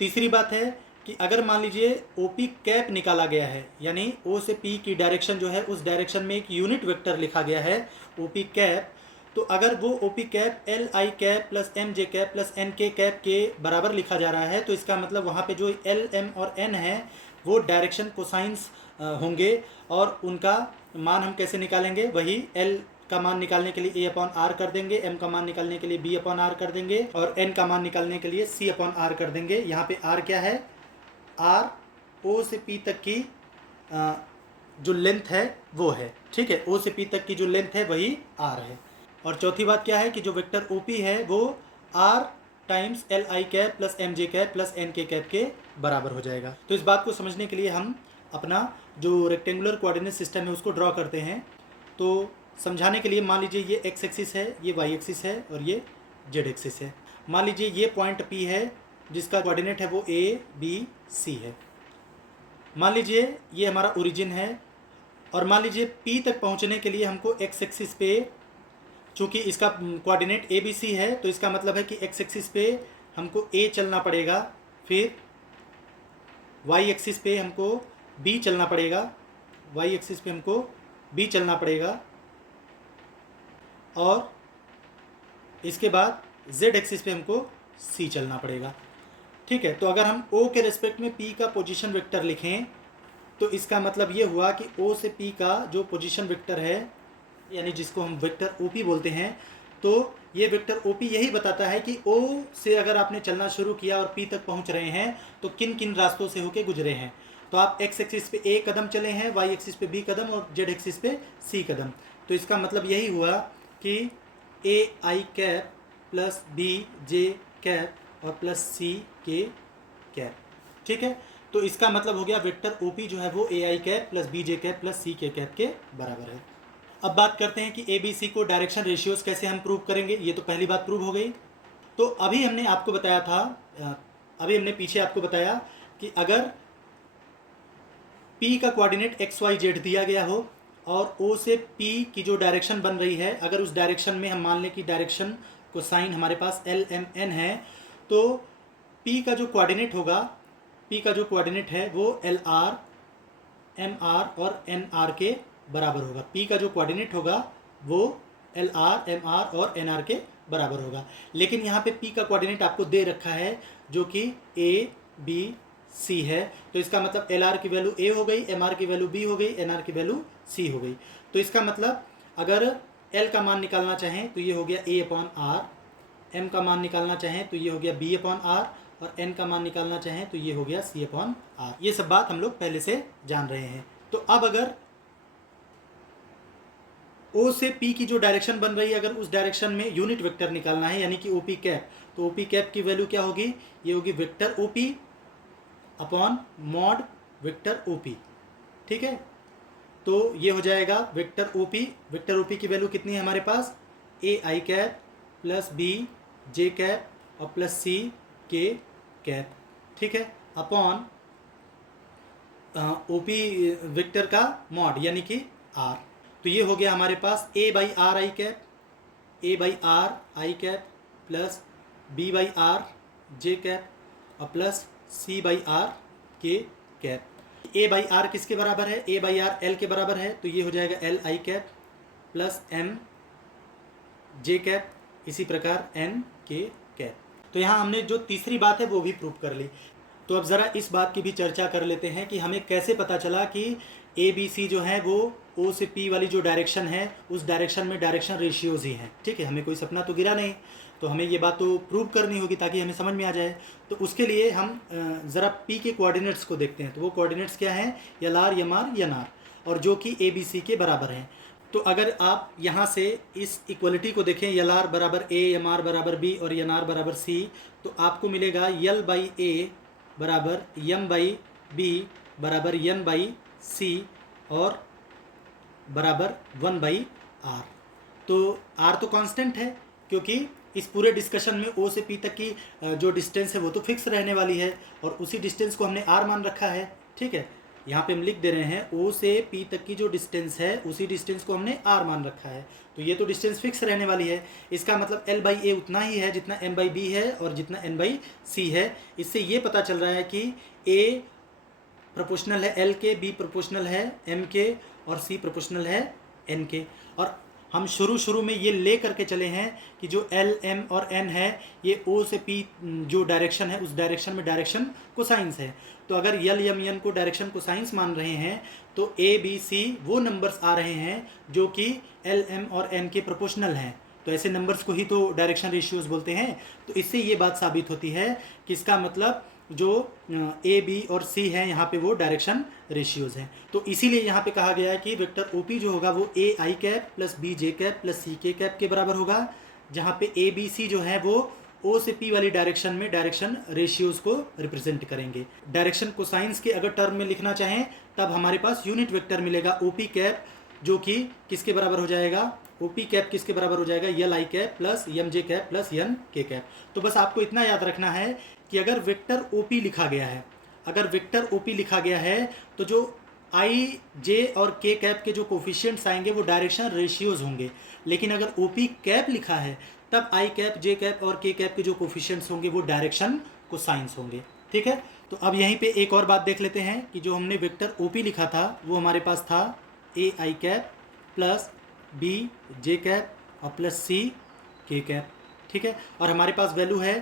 तीसरी बात है कि अगर मान लीजिए ओ पी कैप निकाला गया है, यानी ओ से पी की डायरेक्शन जो है उस डायरेक्शन में एक यूनिट वेक्टर लिखा गया है ओ पी कैप, तो अगर वो O P cap l i cap plus M J cap plus N के कैप के बराबर लिखा जा रहा है, तो इसका मतलब वहाँ पे जो एल एम और एन है वो डायरेक्शन कोसाइंस होंगे। और उनका मान हम कैसे निकालेंगे, वही एल का मान निकालने के लिए ए अपॉन आर कर देंगे, एम का मान निकालने के लिए बी अपॉन आर कर देंगे और एन का मान निकालने के लिए सी अपॉन आर कर देंगे। यहाँ पे आर क्या है, आर ओ से पी तक की जो लेंथ है वो है। ठीक है, ओ से पी तक की जो लेंथ है वही आर है। और चौथी बात क्या है कि जो वेक्टर ओ पी है वो r times l i cap plus M J cap plus N के कैप के बराबर हो जाएगा। तो इस बात को समझने के लिए हम अपना जो रेक्टेंगुलर कोऑर्डिनेट सिस्टम है उसको ड्रॉ करते हैं। तो समझाने के लिए मान लीजिए ये एक्स एक्सिस है, ये वाई एक्सिस है और ये जेड एक्सिस है। मान लीजिए ये पॉइंट पी है जिसका कोऑर्डिनेट है वो ए बी सी है। मान लीजिए ये हमारा ओरिजिन है और मान लीजिए पी तक पहुंचने के लिए हमको एक्स एक्सिस पे, चूँकि इसका कोऑर्डिनेट ए बी सी है तो इसका मतलब है कि एक्स एक्सिस पे हमको ए चलना पड़ेगा, फिर वाई एक्सिस पे हमको बी चलना पड़ेगा, वाई एक्सिस पे हमको बी चलना पड़ेगा और इसके बाद जेड एक्सिस पे हमको सी चलना पड़ेगा। ठीक है, तो अगर हम ओ के रेस्पेक्ट में पी का पोजीशन वेक्टर लिखें तो इसका मतलब ये हुआ कि ओ से पी का जो पोजीशन वेक्टर है यानी जिसको हम वेक्टर ओपी बोलते हैं, तो ये वेक्टर ओपी यही बताता है कि ओ से अगर आपने चलना शुरू किया और पी तक पहुंच रहे हैं तो किन किन रास्तों से होके गुजरे हैं। तो आप एक्स एक्सिस पे ए कदम चले हैं, वाई एक्सिस पे बी कदम और जेड एक्सिस पे सी कदम। तो इसका मतलब यही हुआ कि A I cap plus B J cap और प्लस सी के कैप। ठीक है, तो इसका मतलब हो गया वेक्टर ओपी जो है वो A I cap plus B J cap plus C K cap के बराबर है। अब बात करते हैं कि ए बी सी को डायरेक्शन रेशियोज कैसे हम प्रूव करेंगे। ये तो पहली बात प्रूव हो गई। तो अभी हमने आपको बताया था, अभी हमने पीछे आपको बताया कि अगर P का कोऑर्डिनेट एक्स वाई जेड दिया गया हो और O से P की जो डायरेक्शन बन रही है, अगर उस डायरेक्शन में हम मान लें कि डायरेक्शन को साइन हमारे पास एल एम एन है, तो P का जो कोऑर्डिनेट होगा, P का जो कोऑर्डिनेट है वो एल आर एम आर और एन आर के बराबर होगा। P का जो कोऑर्डिनेट होगा वो एल आर, एम आर और एन आर के बराबर होगा। लेकिन यहाँ पे पी का कोऑर्डिनेट आपको दे रखा है जो कि ए बी सी है, तो इसका मतलब एल आर की वैल्यू ए हो गई, एम आर की वैल्यू बी हो गई, एन आर की वैल्यू सी हो गई। तो इसका मतलब अगर एल का मान निकालना चाहें तो ये हो गया ए अपॉन आर, एम का मान निकालना चाहें तो ये हो गया बी अपॉन आर, और एन का मान निकालना चाहें तो ये हो गया सी अपॉन आर। ये सब बात हम लोग पहले से जान रहे हैं। तो अब अगर ओ से पी की जो डायरेक्शन बन रही है, अगर उस डायरेक्शन में यूनिट वेक्टर निकालना है यानी कि ओपी कैप, तो ओपी कैप की वैल्यू क्या होगी, ये होगी vector OP upon mod vector OP. ठीक है, तो ये हो जाएगा वेक्टर ओपी, वेक्टर ओपी की वैल्यू कितनी है हमारे पास, A I cap plus B J cap और प्लस सी के कैप। ठीक है, अपॉन ओपी वेक्टर का मॉड यानी कि आर। तो ये हो गया हमारे पास A by are I cap, a by are I cap plus b by r j cap और plus c by r k cap. A by r किसके बराबर है, ए बाई आर एल के बराबर है, तो ये हो जाएगा l i cap plus M J cap, इसी प्रकार एन के कैप। तो यहाँ हमने जो तीसरी बात है वो भी प्रूव कर ली। तो अब ज़रा इस बात की भी चर्चा कर लेते हैं कि हमें कैसे पता चला कि ए बी सी जो है वो ओ से पी वाली जो डायरेक्शन है उस डायरेक्शन में डायरेक्शन रेशियोज ही हैं। ठीक है, हमें कोई सपना तो गिरा नहीं, तो हमें ये बात तो प्रूव करनी होगी ताकि हमें समझ में आ जाए। तो उसके लिए हम ज़रा पी के कोऑर्डिनेट्स को देखते हैं। तो वो कोऑर्डिनेट्स क्या हैं, l r m r n r, और जो कि ए बी सी के बराबर हैं। तो अगर आप यहाँ से इस इक्वलिटी को देखें, एल आर बराबर ए, एम आर बराबर बी और एन आर बराबर सी, तो आपको मिलेगा यल बाई ए बराबर एम बाई बी बराबर एन बाई सी और बराबर 1 बाई आर। तो आर तो कांस्टेंट है क्योंकि इस पूरे डिस्कशन में ओ से पी तक की जो डिस्टेंस है वो तो फिक्स रहने वाली है और उसी डिस्टेंस को हमने आर मान रखा है। ठीक है, यहाँ पे हम लिख दे रहे हैं ओ से पी तक की जो डिस्टेंस है उसी डिस्टेंस को हमने आर मान रखा है, तो ये तो डिस्टेंस फिक्स रहने वाली है। इसका मतलब एल बाई ए उतना ही है जितना एम बाई बी है और जितना एन बाई सी है। इससे ये पता चल रहा है कि ए प्रोपोर्शनल है एल के, बी प्रोपोर्शनल है एम के और सी प्रोपोर्शनल है एन के। और हम शुरू में ये ले करके चले हैं कि जो एल एम और एन है ये ओ से पी जो डायरेक्शन है उस डायरेक्शन में डायरेक्शन कोसाइंस है। तो अगर यल एम एन को डायरेक्शन कोसाइंस मान रहे हैं तो ए बी सी वो नंबर्स आ रहे हैं जो कि एल एम और एन के प्रोपोर्शनल हैं। तो ऐसे नंबर्स को ही तो डायरेक्शन रेशियोज बोलते हैं। तो इससे ये बात साबित होती है कि इसका मतलब जो ए बी और सी है यहाँ पे वो डायरेक्शन रेशियोज हैं। तो इसीलिए यहाँ पे कहा गया है कि वेक्टर ओ पी जो होगा वो A I cap plus B J cap plus C K cap के बराबर होगा, जहाँ पे ए बी सी जो है वो ओ से पी वाली डायरेक्शन में डायरेक्शन रेशियोज को रिप्रेजेंट करेंगे। डायरेक्शन कोसाइंस के अगर टर्म में लिखना चाहें तब हमारे पास यूनिट वेक्टर मिलेगा ओ पी कैप, जो कि किसके बराबर हो जाएगा, ओ पी कैप किसके बराबर हो जाएगा, L I cap plus M J cap plus N के कैप। तो बस आपको इतना याद रखना है कि अगर वेक्टर ओ पी लिखा गया है, अगर वेक्टर ओ पी लिखा गया है तो जो आई जे और के कैप के जो कोफिशिएंट्स आएंगे वो डायरेक्शन रेशियोज होंगे। लेकिन अगर ओ पी कैप लिखा है तब आई कैप, जे कैप और के कैप के जो कोफिशिएंट्स होंगे वो डायरेक्शन कोसाइंस होंगे। ठीक है, तो अब यहीं पे एक और बात देख लेते हैं कि जो हमने वेक्टर ओ पी लिखा था वो हमारे पास था A I cap plus B J cap और प्लस सी के कैप। ठीक है, और हमारे पास वैल्यू है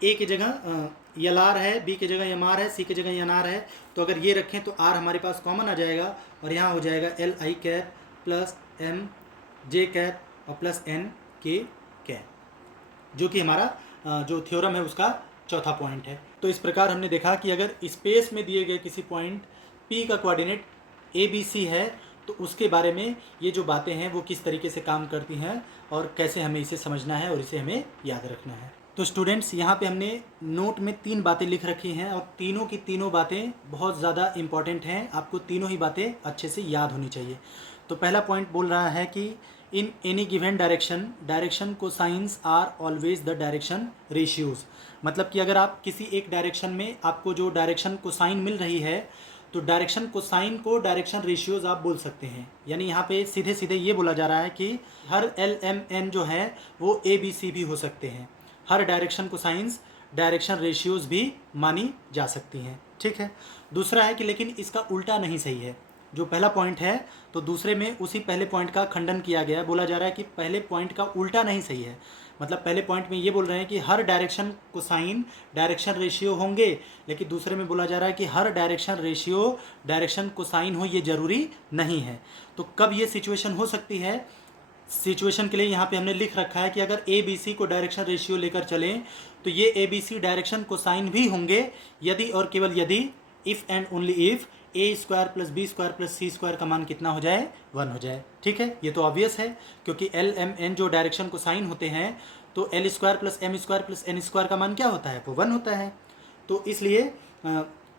ए की जगह एल आर है, बी की जगह एम आर है, सी की जगह एन आर है। तो अगर ये रखें तो आर हमारे पास कॉमन आ जाएगा और यहाँ हो जाएगा l i cap plus M J cap और प्लस एन के कैप, जो कि हमारा जो थ्योरम है उसका चौथा पॉइंट है। तो इस प्रकार हमने देखा कि अगर स्पेस में दिए गए किसी पॉइंट पी का कोऑर्डिनेट ए बी सी है तो उसके बारे में ये जो बातें हैं वो किस तरीके से काम करती हैं और कैसे हमें इसे समझना है और इसे हमें याद रखना है। तो स्टूडेंट्स, यहाँ पे हमने नोट में 3 बातें लिख रखी हैं और तीनों की तीनों बातें बहुत ज़्यादा इम्पॉर्टेंट हैं, आपको तीनों ही बातें अच्छे से याद होनी चाहिए। तो पहला पॉइंट बोल रहा है कि in any given direction cosines are always the direction ratios. मतलब कि अगर आप किसी एक डायरेक्शन में आपको जो डायरेक्शन कोसाइन मिल रही है तो डायरेक्शन कोसाइन को डायरेक्शन रेशियोज आप बोल सकते हैं। यानी यहाँ पे सीधे सीधे ये बोला जा रहा है कि हर एल एम एन जो है वो ए बी सी भी हो सकते हैं, हर डायरेक्शन कोसाइंस डायरेक्शन रेशियोज भी मानी जा सकती हैं। ठीक है, दूसरा है कि लेकिन इसका उल्टा नहीं सही है। जो पहला पॉइंट है, तो दूसरे में उसी पहले पॉइंट का खंडन किया गया है। बोला जा रहा है कि पहले पॉइंट का उल्टा नहीं सही है। मतलब पहले पॉइंट में ये बोल रहे हैं कि हर डायरेक्शन कोसाइन डायरेक्शन रेशियो होंगे, लेकिन दूसरे में बोला जा रहा है कि हर डायरेक्शन रेशियो डायरेक्शन कोसाइन हो ये ज़रूरी नहीं है। तो कब ये सिचुएशन हो सकती है? सिचुएशन के लिए यहाँ पे हमने लिख रखा है कि अगर ए बी सी को डायरेक्शन रेशियो लेकर चलें तो ये a b c direction cosine भी होंगे यदि और केवल यदि if and only if a square plus B square plus C square का मान कितना हो जाए? 1 हो जाए। ठीक है, ये तो ऑब्वियस है, क्योंकि एल एम एन जो डायरेक्शन कोसाइन होते हैं तो l square plus m square plus n square का मान क्या होता है? वो 1 होता है। तो इसलिए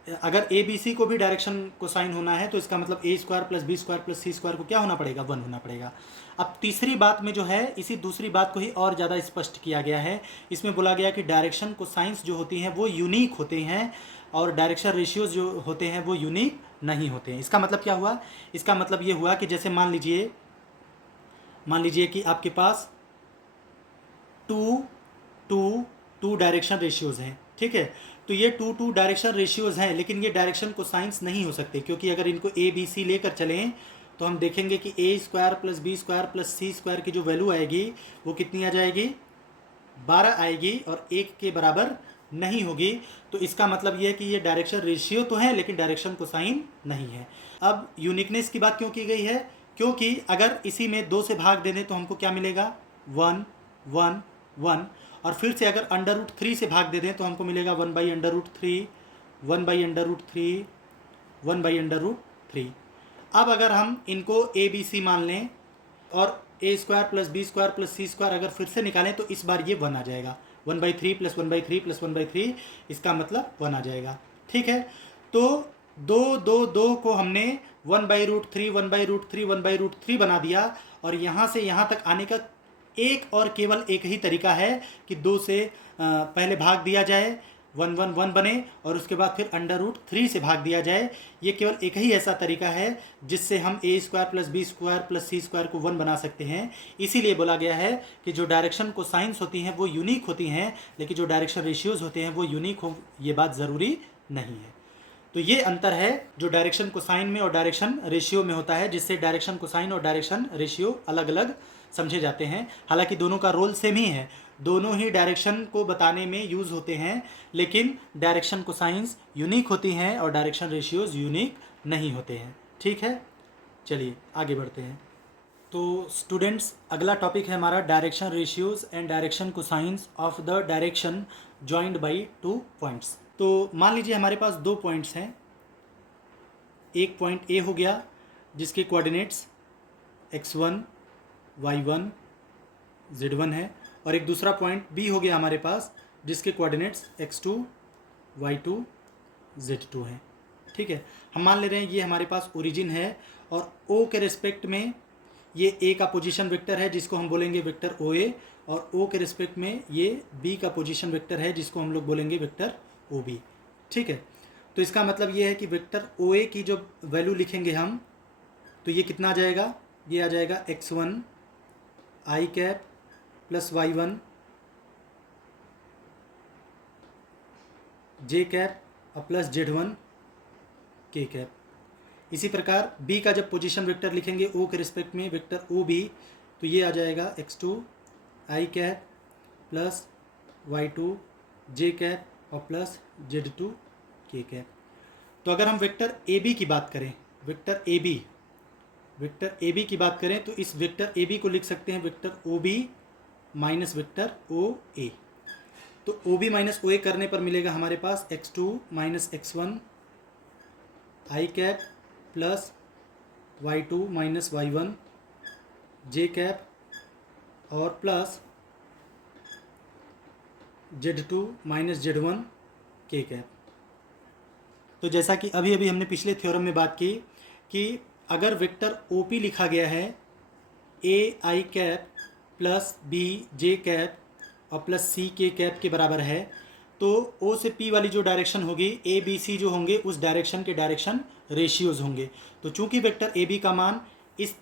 अगर ए बी सी को भी डायरेक्शन कोसाइन होना है तो इसका मतलब A square plus B square plus C square को क्या होना पड़ेगा? 1 होना पड़ेगा। अब तीसरी बात में जो है, इसी दूसरी बात को ही और ज़्यादा स्पष्ट किया गया है। इसमें बोला गया कि डायरेक्शन कोसाइंस जो होती हैं वो यूनिक होते हैं और डायरेक्शन रेशियोज जो होते हैं वो यूनिक नहीं होते हैं। इसका मतलब क्या हुआ? इसका मतलब ये हुआ कि जैसे मान लीजिए कि आपके पास टू डायरेक्शन रेशियोज हैं। ठीक है, तो ये टू डायरेक्शन रेशियोज हैं, लेकिन ये डायरेक्शन कोसाइंस नहीं हो सकते, क्योंकि अगर इनको ए बी सी लेकर चलें तो हम देखेंगे कि A square plus B square plus C square की जो वैल्यू आएगी वो कितनी आ जाएगी? 12 आएगी और 1 के बराबर नहीं होगी। तो इसका मतलब ये है कि ये डायरेक्शन रेशियो तो है लेकिन डायरेक्शन कोसाइन नहीं है। अब यूनिकनेस की बात क्यों की गई है? क्योंकि अगर इसी में 2 से भाग दे दें तो हमको क्या मिलेगा? 1 1 1, और फिर से अगर √3 से भाग दे दें तो हमको मिलेगा 1/√3 1/√3 1/√3। अब अगर हम इनको ए बी सी मान लें और A square plus B square plus C square अगर फिर से निकालें तो इस बार ये 1 आ जाएगा। 1/3 प्लस 1/3 प्लस 1/3, इसका मतलब 1 आ जाएगा। ठीक है, तो 2 को हमने 1/√3 1/√3 1/√3 बना दिया, और यहाँ से यहाँ तक आने का एक और केवल एक ही तरीका है कि 2 से पहले भाग दिया जाए, 1 1 1 बने, और उसके बाद फिर √3 से भाग दिया जाए। ये केवल एक ही ऐसा तरीका है जिससे हम A square plus B square plus C square को 1 बना सकते हैं। इसीलिए बोला गया है कि जो डायरेक्शन कोसाइंस होती हैं वो यूनिक होती हैं, लेकिन जो डायरेक्शन रेशियोज होते हैं वो यूनिक हो ये बात ज़रूरी नहीं है। तो ये अंतर है जो डायरेक्शन कोसाइन में और डायरेक्शन रेशियो में होता है, जिससे डायरेक्शन कोसाइन और डायरेक्शन रेशियो अलग अलग समझे जाते हैं। हालांकि दोनों का रोल सेम ही है, दोनों ही डायरेक्शन को बताने में यूज़ होते हैं, लेकिन डायरेक्शन कोसाइंस यूनिक होती हैं और डायरेक्शन रेशियोज यूनिक नहीं होते हैं। ठीक है, चलिए आगे बढ़ते हैं। तो स्टूडेंट्स, अगला टॉपिक है हमारा direction ratios and direction cosines of the direction joined by 2 points. तो मान लीजिए हमारे पास 2 पॉइंट्स हैं। एक पॉइंट ए हो गया जिसके कोऑर्डिनेट्स x1 y1 z1 है, और एक दूसरा पॉइंट बी हो गया हमारे पास जिसके कोऑर्डिनेट्स x2 y2 z2 हैं। ठीक है, हम मान ले रहे हैं ये हमारे पास ओरिजिन है, और ओ के रिस्पेक्ट में ये ए का पोजीशन वेक्टर है जिसको हम बोलेंगे वेक्टर ओ ए, और ओ के रिस्पेक्ट में ये बी का पोजीशन वेक्टर है जिसको हम लोग बोलेंगे वेक्टर ओ बी। ठीक है, तो इसका मतलब ये है कि वेक्टर ओ ए की जो वैल्यू लिखेंगे हम, तो ये कितना आ जाएगा? ये आ जाएगा x1 i cap plus y1 j cap और प्लस z1 k कैप। इसी प्रकार b का जब पोजीशन वेक्टर लिखेंगे o के रिस्पेक्ट में वेक्टर ओ बी, तो ये आ जाएगा x2 i cap plus y2 j cap और प्लस z2 k कैप। तो अगर हम वेक्टर ए बी की बात करें, वेक्टर ए बी की बात करें तो इस वेक्टर ए बी को लिख सकते हैं vector O B minus vector O A. तो ओ बी माइनस ओ ए करने पर मिलेगा हमारे पास x2 minus x1 I cap plus y2 minus y1 J cap और plus z2 minus z1 K cap. तो जैसा कि अभी अभी हमने पिछले थ्योरम में बात की कि अगर वेक्टर ओ पी लिखा गया है A I cap plus B J cap और प्लस सी के कैप के बराबर है, तो ओ से पी वाली जो डायरेक्शन होगी ए बी सी जो होंगे उस डायरेक्शन के डायरेक्शन रेशियोज होंगे। तो चूंकि वेक्टर ए बी का मान इस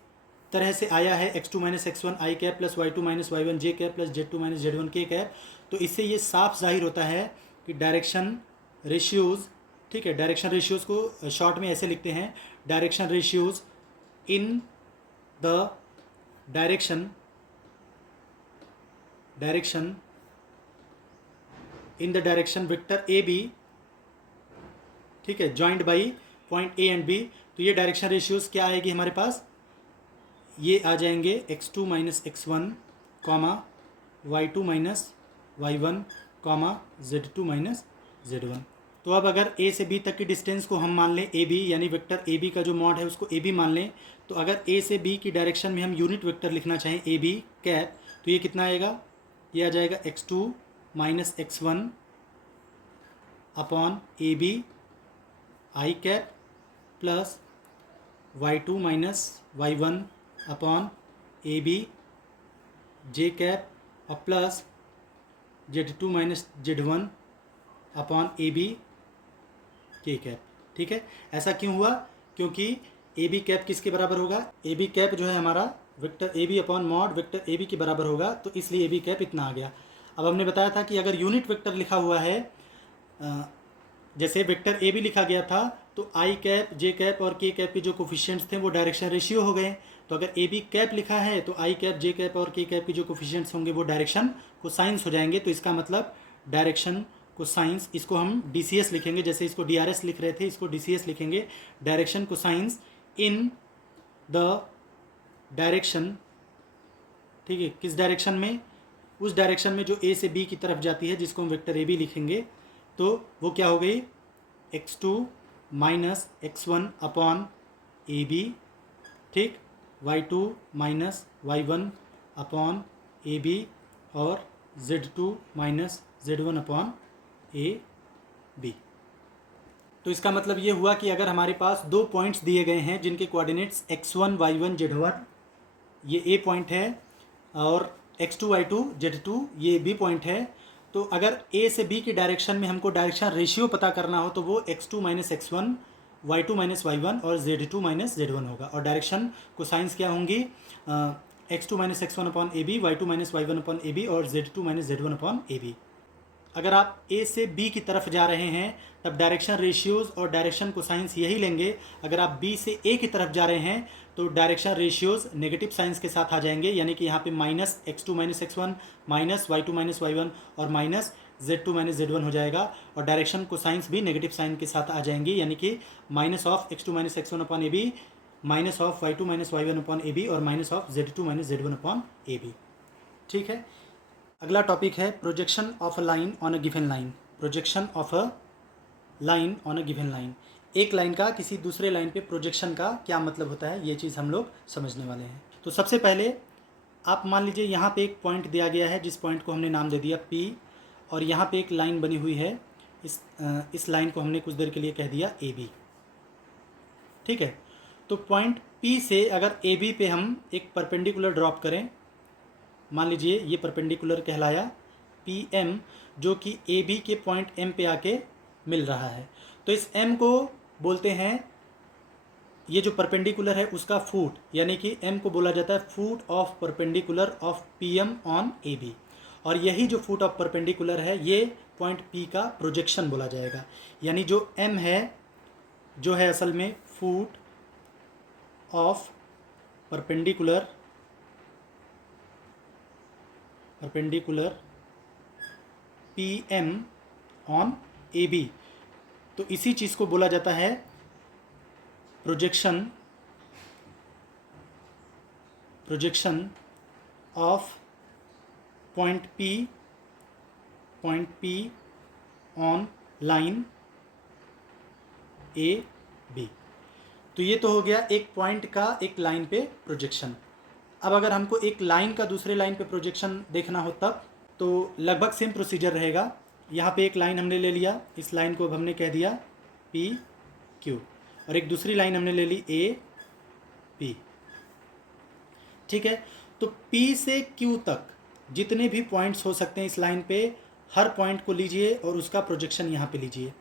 तरह से आया है x2 minus x1 I cap plus y2 minus y1 J cap plus z2 minus z1 K cap, तो इससे ये साफ जाहिर होता है कि डायरेक्शन रेशियोज ठीक है, डायरेक्शन रेशियोज़ को शॉर्ट में ऐसे लिखते हैं, direction ratios in the direction in the direction vector A B, ठीक है, joint by point A and B. तो ये डायरेक्शन रेशियोज़ क्या आएगी हमारे पास, ये आ जाएंगे x2 minus x1 comma y2 minus y1 comma z2 minus z1। तो अब अगर a से b तक की डिस्टेंस को हम मान लें ए बी, यानी वेक्टर ए बी का जो मॉड है उसको ए बी मान लें, तो अगर a से b की डायरेक्शन में हम यूनिट वेक्टर लिखना चाहें ए बी कैप, तो ये कितना आएगा, ये आ जाएगा x2 minus x1 upon A B I cap plus y2 minus y1 upon A B J cap और plus z2 minus z1 upon A B K cap. ठीक है, ऐसा क्यों हुआ, क्योंकि ए बी कैप किसके बराबर होगा, ए बी कैप जो है हमारा vector A B upon mod vector A B के बराबर होगा, तो इसलिए ए बी कैप इतना आ गया। अब हमने बताया था कि अगर यूनिट वेक्टर लिखा हुआ है, जैसे वेक्टर ए बी लिखा गया था, तो आई कैप जे कैप और के कैप के जो कोफिशिएंट्स थे वो डायरेक्शन रेशियो हो गए। तो अगर ए बी कैप लिखा है तो आई कैप जे कैप और के कैप के जो कोफिशिएंट्स होंगे वो डायरेक्शन कोसाइंस हो जाएंगे। तो इसका मतलब डायरेक्शन कोसाइंस, इसको हम डी सी एस लिखेंगे, जैसे इसको डी आर एस लिख रहे थे, इसको डी सी एस लिखेंगे, direction cosines in the direction, ठीक है, किस डायरेक्शन में, उस डायरेक्शन में जो ए से बी की तरफ जाती है, जिसको हम वेक्टर ए बी लिखेंगे। तो वो क्या हो गई, x2 minus x1 upon A B, ठीक, y2 minus y1 upon A B और z2 minus z1 upon A B. तो इसका मतलब ये हुआ कि अगर हमारे पास दो पॉइंट्स दिए गए हैं जिनके कोऑर्डिनेट्स x1 y1 z1, ये ए पॉइंट है, और x2 y2 z2 ये बी पॉइंट है, तो अगर ए से बी की डायरेक्शन में हमको डायरेक्शन रेशियो पता करना हो तो वो x2 minus x1 y2 minus y1 और z2 माइनस z1 होगा। और डायरेक्शन कोसाइंस क्या होंगी, x2 minus x1 upon A B, y2 minus y1 upon A B और z2 minus z1 upon A B. अगर आप ए से बी की तरफ जा रहे हैं तब डायरेक्शन रेशियोज़ और डायरेक्शन कोसाइंस यही लेंगे। अगर आप बी से ए की तरफ जा रहे हैं तो डायरेक्शन रेशियोज़ नेगेटिव साइंस के साथ आ जाएंगे, यानी कि यहाँ पे minus x2 minus x1 minus y2 minus y1 और माइनस z2 माइनस z1 हो जाएगा। और डायरेक्शन कोसाइंस भी नेगेटिव साइन के साथ आ जाएंगी, यानी कि minus of x2 minus x1 upon A B, minus of y2 minus y1 upon A B और minus of z2 minus z1 upon A B. ठीक है, अगला टॉपिक है projection of a line on a given line. Projection of a line on a given line, एक line का किसी दूसरे line पे प्रोजेक्शन का क्या मतलब होता है, ये चीज़ हम लोग समझने वाले हैं। तो सबसे पहले आप मान लीजिए यहाँ पे एक पॉइंट दिया गया है, जिस पॉइंट को हमने नाम दे दिया P, और यहाँ पे एक लाइन बनी हुई है, इस लाइन को हमने कुछ देर के लिए कह दिया AB। ठीक है, तो पॉइंट P से अगर AB पे हम एक परपेंडिकुलर ड्रॉप करें, मान लीजिए ये परपेंडिकुलर कहलाया PM, जो कि AB के पॉइंट M पे आके मिल रहा है, तो इस M को बोलते हैं, ये जो परपेंडिकुलर है उसका फूट, यानी कि M को बोला जाता है फूट of perpendicular of PM on AB। और यही जो फूट ऑफ परपेंडिकुलर है ये पॉइंट P का प्रोजेक्शन बोला जाएगा। यानी जो M है, जो है असल में फूट of perpendicular PM on AB, तो इसी चीज़ को बोला जाता है projection of point P on line AB। तो ये तो हो गया एक पॉइंट का एक लाइन पे प्रोजेक्शन। अब अगर हमको एक लाइन का दूसरे लाइन पे प्रोजेक्शन देखना हो तब तो लगभग सेम प्रोसीजर रहेगा। यहाँ पे एक लाइन हमने ले लिया, इस लाइन को अब हमने कह दिया PQ, और एक दूसरी लाइन हमने ले ली AP। ठीक है, तो P से Q तक जितने भी पॉइंट्स हो सकते हैं इस लाइन पे, हर पॉइंट को लीजिए और उसका प्रोजेक्शन यहाँ पे लीजिए।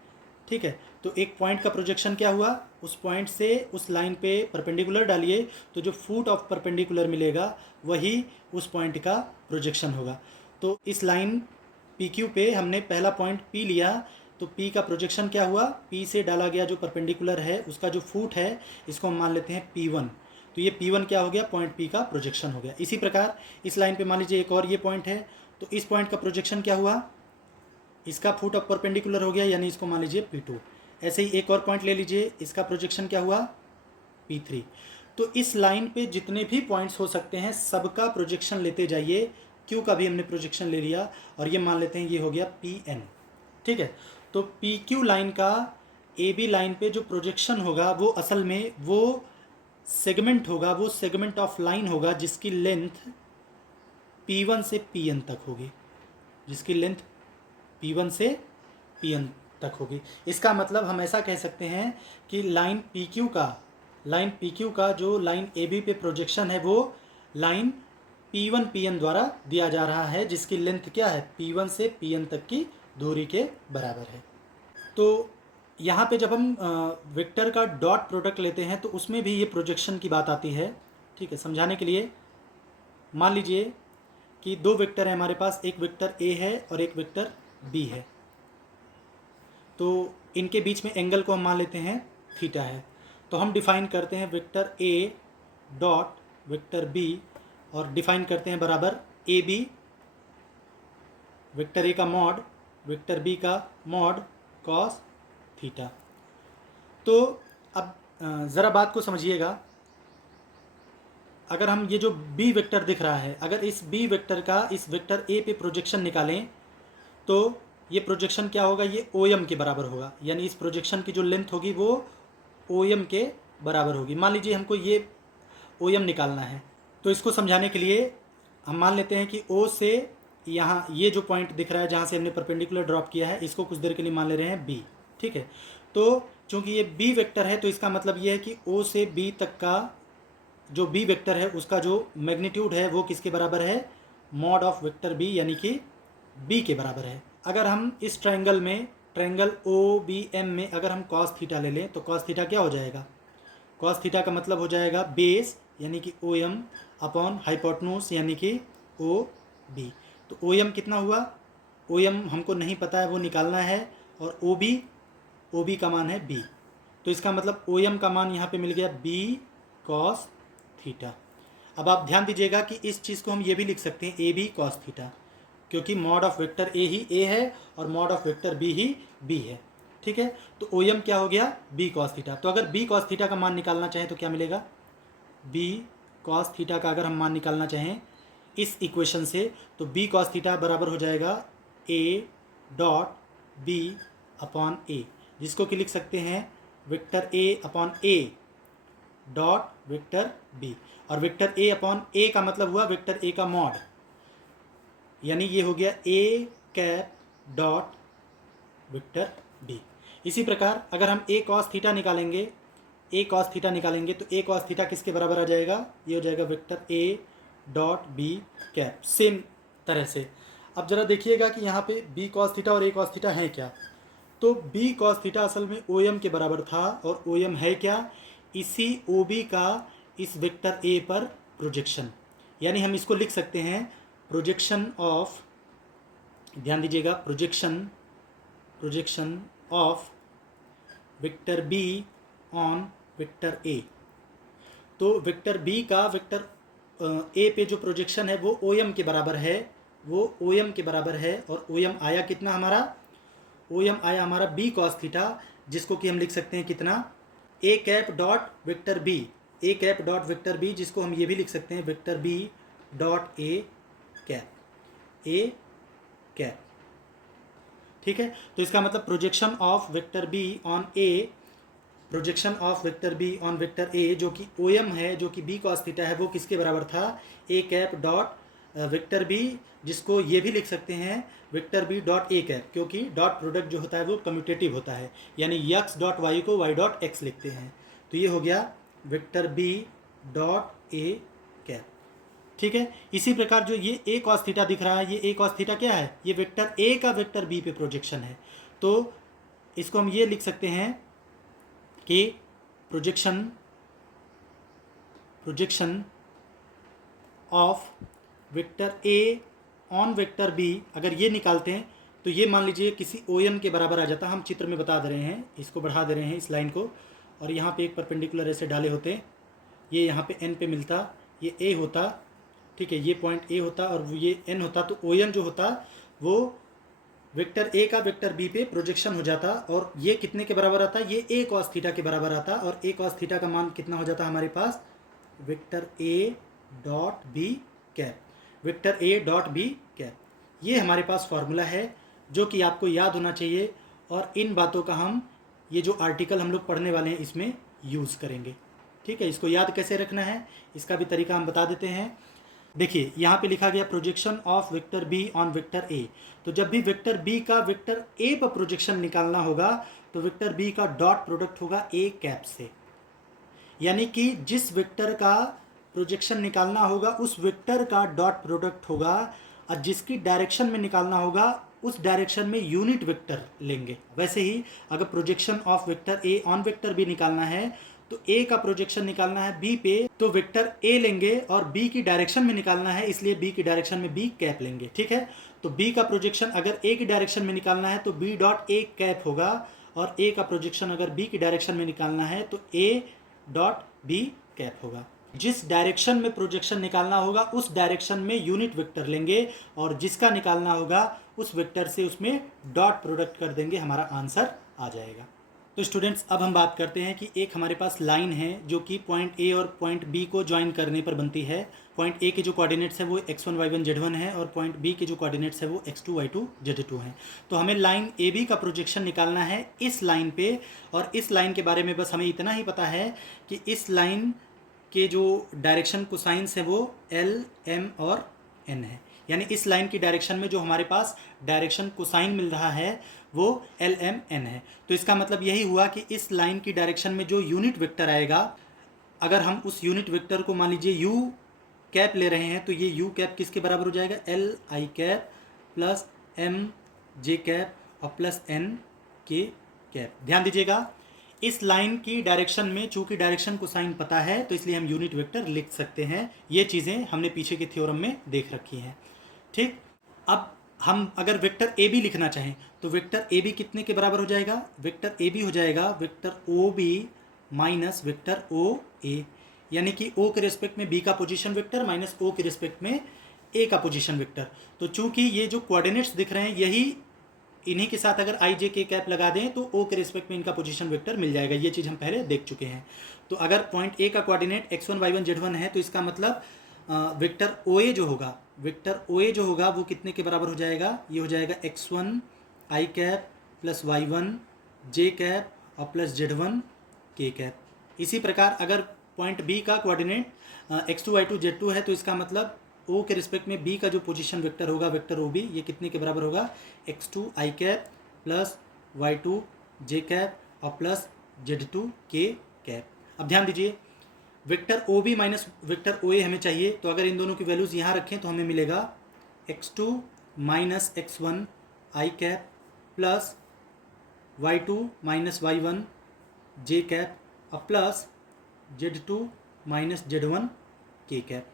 ठीक है, तो एक पॉइंट का प्रोजेक्शन क्या हुआ, उस पॉइंट से उस लाइन पे परपेंडिकुलर डालिए तो जो फूट ऑफ परपेंडिकुलर मिलेगा वही उस पॉइंट का प्रोजेक्शन होगा। तो इस लाइन PQ पे हमने पहला पॉइंट P लिया, तो P का प्रोजेक्शन क्या हुआ, P से डाला गया जो परपेंडिकुलर है उसका जो फुट है इसको हम मान लेते हैं P1। तो ये P1 क्या हो गया, पॉइंट P का प्रोजेक्शन हो गया। इसी प्रकार इस लाइन पे मान लीजिए एक और ये पॉइंट है, तो इस पॉइंट का प्रोजेक्शन क्या हुआ, इसका फुट अब परपेंडिकुलर हो गया, यानी इसको मान लीजिए P2। ऐसे ही एक और पॉइंट ले लीजिए, इसका प्रोजेक्शन क्या हुआ, P3। तो इस लाइन पे जितने भी पॉइंट्स हो सकते हैं सबका प्रोजेक्शन लेते जाइए। Q का भी हमने प्रोजेक्शन ले लिया और ये मान लेते हैं ये हो गया Pn। ठीक है, तो PQ लाइन का AB लाइन पे जो प्रोजेक्शन होगा वो असल में वो सेगमेंट होगा, वो सेगमेंट ऑफ लाइन होगा जिसकी लेंथ P1 से Pn तक होगी, जिसकी लेंथ P1 से Pn तक होगी। इसका मतलब हम ऐसा कह सकते हैं कि लाइन PQ का जो लाइन AB पे प्रोजेक्शन है वो लाइन P1 Pn द्वारा दिया जा रहा है, जिसकी लेंथ क्या है, P1 से Pn तक की दूरी के बराबर है। तो यहाँ पे जब हम वेक्टर का डॉट प्रोडक्ट लेते हैं तो उसमें भी ये प्रोजेक्शन की बात आती है। ठीक है, समझाने के लिए मान लीजिए कि दो वेक्टर है हमारे पास, एक वेक्टर A है और एक वेक्टर B है। तो इनके बीच में एंगल को हम मान लेते हैं थीटा है। तो हम डिफाइन करते हैं vector A dot vector B और डिफाइन करते हैं बराबर AB, वेक्टर A का मॉड वेक्टर B का मॉड कॉस थीटा। तो अब ज़रा बात को समझिएगा, अगर हम ये जो B वेक्टर दिख रहा है, अगर इस B वेक्टर का इस वेक्टर A पे प्रोजेक्शन निकालें तो ये प्रोजेक्शन क्या होगा, ये OM के बराबर होगा, यानी इस प्रोजेक्शन की जो लेंथ होगी वो OM के बराबर होगी। मान लीजिए हमको ये OM निकालना है, तो इसको समझाने के लिए हम मान लेते हैं कि O से यहाँ ये जो पॉइंट दिख रहा है जहाँ से हमने परपेंडिकुलर ड्रॉप किया है, इसको कुछ देर के लिए मान ले रहे हैं B। ठीक है, तो चूंकि ये B वेक्टर है तो इसका मतलब ये है कि O से B तक का जो B वेक्टर है उसका जो मैग्नीट्यूड है वो किसके बराबर है, मॉड ऑफ वेक्टर B, यानी कि B के बराबर है। अगर हम इस ट्रायंगल में, ट्रायंगल OBM में अगर हम cos थीटा ले लें तो cos थीटा क्या हो जाएगा, cos थीटा का मतलब हो जाएगा बेस यानी कि OM अपॉन हाइपोटनूस यानी कि OB। तो OM कितना हुआ, OM हमको नहीं पता है, वो निकालना है, और OB का मान है B। तो इसका मतलब OM का मान यहाँ पे मिल गया B cos थीटा। अब आप ध्यान दीजिएगा कि इस चीज़ को हम ये भी लिख सकते हैं AB cos थीटा, क्योंकि mod of vector A he A है और mod of vector B he B है। ठीक है, तो OM क्या हो गया, B cos थीटा। तो अगर B cos थीटा का मान निकालना चाहें तो क्या मिलेगा, B cos थीटा का अगर हम मान निकालना चाहें इस इक्वेशन से तो B cos थीटा बराबर हो जाएगा A dot B upon A, जिसको कि लिख सकते हैं vector A upon A dot vector B। और वेक्टर A अपॉन A का मतलब हुआ वेक्टर A का मॉड, यानी ये हो गया A cap dot vector B। इसी प्रकार अगर हम A cos थीटा निकालेंगे, A cos थीटा निकालेंगे तो A cos थीटा किसके बराबर आ जाएगा, ये हो जाएगा vector A dot B cap. Same तरह से अब ज़रा देखिएगा कि यहाँ पे B cos थीटा और A cos थीटा है क्या। तो B cos थीटा असल में OM के बराबर था, और OM है क्या, इसी OB का इस वेक्टर A पर प्रोजेक्शन, यानी हम इसको लिख सकते हैं प्रोजेक्शन ऑफ, ध्यान दीजिएगा, projection of vector B on vector A। तो वेक्टर B का वेक्टर A पे जो प्रोजेक्शन है वो OM के बराबर है, वो OM के बराबर है, और OM आया कितना हमारा, OM आया हमारा B cos थीटा, जिसको कि हम लिख सकते हैं कितना, A cap dot vector B, A cap dot vector B, जिसको हम ये भी लिख सकते हैं vector B dot A cap, A cap. ठीक है, तो इसका मतलब projection of vector B on A, projection of vector B on vector A जो कि OM है, जो कि B cos थीटा है, वो किसके बराबर था, A cap dot vector B, जिसको ये भी लिख सकते हैं vector B dot A cap, क्योंकि डॉट प्रोडक्ट जो होता है वो कम्यूटेटिव होता है, यानी x डॉट y को y डॉट x लिखते हैं। तो ये हो गया vector B dot A cap. ठीक है, इसी प्रकार जो ये A cos थीटा दिख रहा है, ये A cos थीटा क्या है, ये वेक्टर A का वेक्टर B पे प्रोजेक्शन है। तो इसको हम ये लिख सकते हैं कि projection of vector A on vector B, अगर ये निकालते हैं तो ये मान लीजिए किसी ओ एन के बराबर आ जाता। हम चित्र में बता दे रहे हैं, इसको बढ़ा दे रहे हैं इस लाइन को, और यहाँ पे एक परपेंडिकुलर ऐसे डाले होते, ये यहाँ पे एन पे मिलता, ये ए होता, ठीक है, ये पॉइंट ए होता और ये एन होता। तो ओ एन जो होता वो वेक्टर ए का वेक्टर बी पे प्रोजेक्शन हो जाता, और ये कितने के बराबर आता, ये ए कॉस थीटा के बराबर आता, और ए कॉस थीटा का मान कितना हो जाता हमारे पास, vector A dot B cap, vector A dot B cap. ये हमारे पास फॉर्मूला है जो कि आपको याद होना चाहिए, और इन बातों का हम ये जो आर्टिकल हम लोग पढ़ने वाले हैं इसमें यूज़ करेंगे। ठीक है, इसको याद कैसे रखना है इसका भी तरीका हम बता देते हैं। देखिए यहाँ पे लिखा गया projection of vector be on vector A. तो जब भी वेक्टर बी का वेक्टर ए पर प्रोजेक्शन निकालना होगा तो वेक्टर बी का डॉट प्रोडक्ट होगा ए कैप से, यानी कि जिस वेक्टर का प्रोजेक्शन निकालना होगा उस वेक्टर का डॉट प्रोडक्ट होगा, और जिसकी डायरेक्शन में निकालना होगा उस डायरेक्शन में यूनिट वेक्टर लेंगे। वैसे ही अगर projection of vector a on vector b निकालना है तो ए का प्रोजेक्शन निकालना है बी पे, तो वेक्टर ए लेंगे, और बी की डायरेक्शन में निकालना है इसलिए बी की डायरेक्शन में बी कैप लेंगे। ठीक है, तो बी का प्रोजेक्शन अगर ए की डायरेक्शन में निकालना है तो बी डॉट ए कैप होगा, और ए का प्रोजेक्शन अगर बी की डायरेक्शन में निकालना है तो ए डॉट बी कैप होगा। जिस डायरेक्शन में प्रोजेक्शन निकालना होगा उस डायरेक्शन में यूनिट वेक्टर लेंगे, और जिसका निकालना होगा उस वेक्टर से उसमें डॉट प्रोडक्ट कर देंगे, हमारा आंसर आ जाएगा। तो स्टूडेंट्स अब हम बात करते हैं कि एक हमारे पास लाइन है जो कि पॉइंट ए और पॉइंट बी को ज्वाइन करने पर बनती है। पॉइंट ए के जो कोऑर्डिनेट्स है वो x1 y1 z1 है, और पॉइंट बी के जो कोऑर्डिनेट्स है वो x2 y2 z2 हैं। तो हमें लाइन ए बी का प्रोजेक्शन निकालना है इस लाइन पे, और इस लाइन के बारे में बस हमें इतना ही पता है कि इस लाइन के जो डायरेक्शन कोसाइंस है वो एल एम और एन है, यानी इस लाइन की डायरेक्शन में जो हमारे पास डायरेक्शन कोसाइन मिल रहा है वो एल एम एन है। तो इसका मतलब यही हुआ कि इस लाइन की डायरेक्शन में जो यूनिट वेक्टर आएगा, अगर हम उस यूनिट वेक्टर को मान लीजिए यू कैप ले रहे हैं तो ये यू कैप किसके बराबर हो जाएगा, l i cap plus M J cap और प्लस एन के कैप। ध्यान दीजिएगा, इस लाइन की डायरेक्शन में चूंकि डायरेक्शन को साइन पता है तो इसलिए हम यूनिट वेक्टर लिख सकते हैं। ये चीज़ें हमने पीछे के थ्योरम में देख रखी हैं। ठीक, अब हम अगर वेक्टर ए बी लिखना चाहें तो वेक्टर ए बी कितने के बराबर हो जाएगा, वेक्टर ए बी हो जाएगा vector O B minus vector O A, यानी कि ओ के रिस्पेक्ट में बी का पोजीशन वेक्टर माइनस ओ के रिस्पेक्ट में ए का पोजीशन वेक्टर। तो चूंकि ये जो कोऑर्डिनेट्स दिख रहे हैं यही, इन्हीं के साथ अगर आई जे के कैप लगा दें तो ओ के रिस्पेक्ट में इनका पोजीशन वेक्टर मिल जाएगा। ये चीज़ हम पहले देख चुके हैं। तो अगर पॉइंट ए का कोऑर्डिनेट x1 y1 z1 है तो इसका मतलब वेक्टर ओ ए जो होगा, वेक्टर ओ ए जो होगा वो कितने के बराबर हो जाएगा, ये हो जाएगा x1 I cap plus y1 J cap और प्लस z1 के कैप। इसी प्रकार अगर पॉइंट बी का कोऑर्डिनेट x2 y2 z2 है तो इसका मतलब ओ के रिस्पेक्ट में बी का जो पोजीशन वेक्टर होगा वेक्टर ओ बी, ये कितने के बराबर होगा, x2 I cap plus y2 J cap और प्लस z2 के कैप। अब ध्यान दीजिए, vector O B minus vector O A हमें चाहिए, तो अगर इन दोनों की वैल्यूज़ यहाँ रखें तो हमें मिलेगा x2 minus x1 I cap plus y2 minus y1 J cap और plus z2 minus z1 K cap.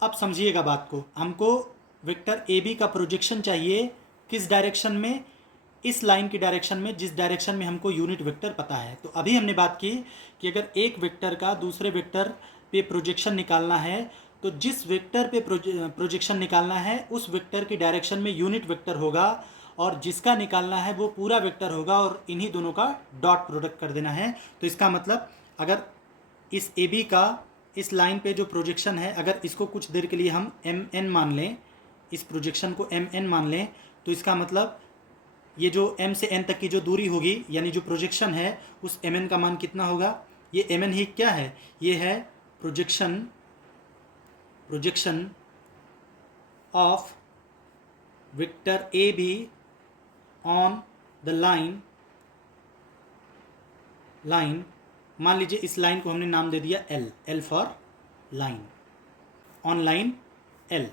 अब समझिएगा बात को, हमको वेक्टर ए बी का प्रोजेक्शन चाहिए किस डायरेक्शन में, इस लाइन की डायरेक्शन में जिस डायरेक्शन में हमको यूनिट वेक्टर पता है। तो अभी हमने बात की कि अगर एक वेक्टर का दूसरे वेक्टर पे प्रोजेक्शन निकालना है तो जिस वेक्टर पे प्रोजेक्शन निकालना है उस वेक्टर की डायरेक्शन में यूनिट वेक्टर होगा, और जिसका निकालना है वो पूरा वेक्टर होगा, और इन्हीं दोनों का डॉट प्रोडक्ट कर देना है। तो इसका मतलब अगर इस ए बी का इस लाइन पे जो प्रोजेक्शन है, अगर इसको कुछ देर के लिए हम एम एन मान लें, इस प्रोजेक्शन को एम एन मान लें, तो इसका मतलब ये जो m से n तक की जो दूरी होगी यानी जो प्रोजेक्शन है उस एम एन का मान कितना होगा, ये एम एन ही क्या है, ये है projection of vector A be on the line. मान लीजिए इस लाइन को हमने नाम दे दिया L for line, on line L।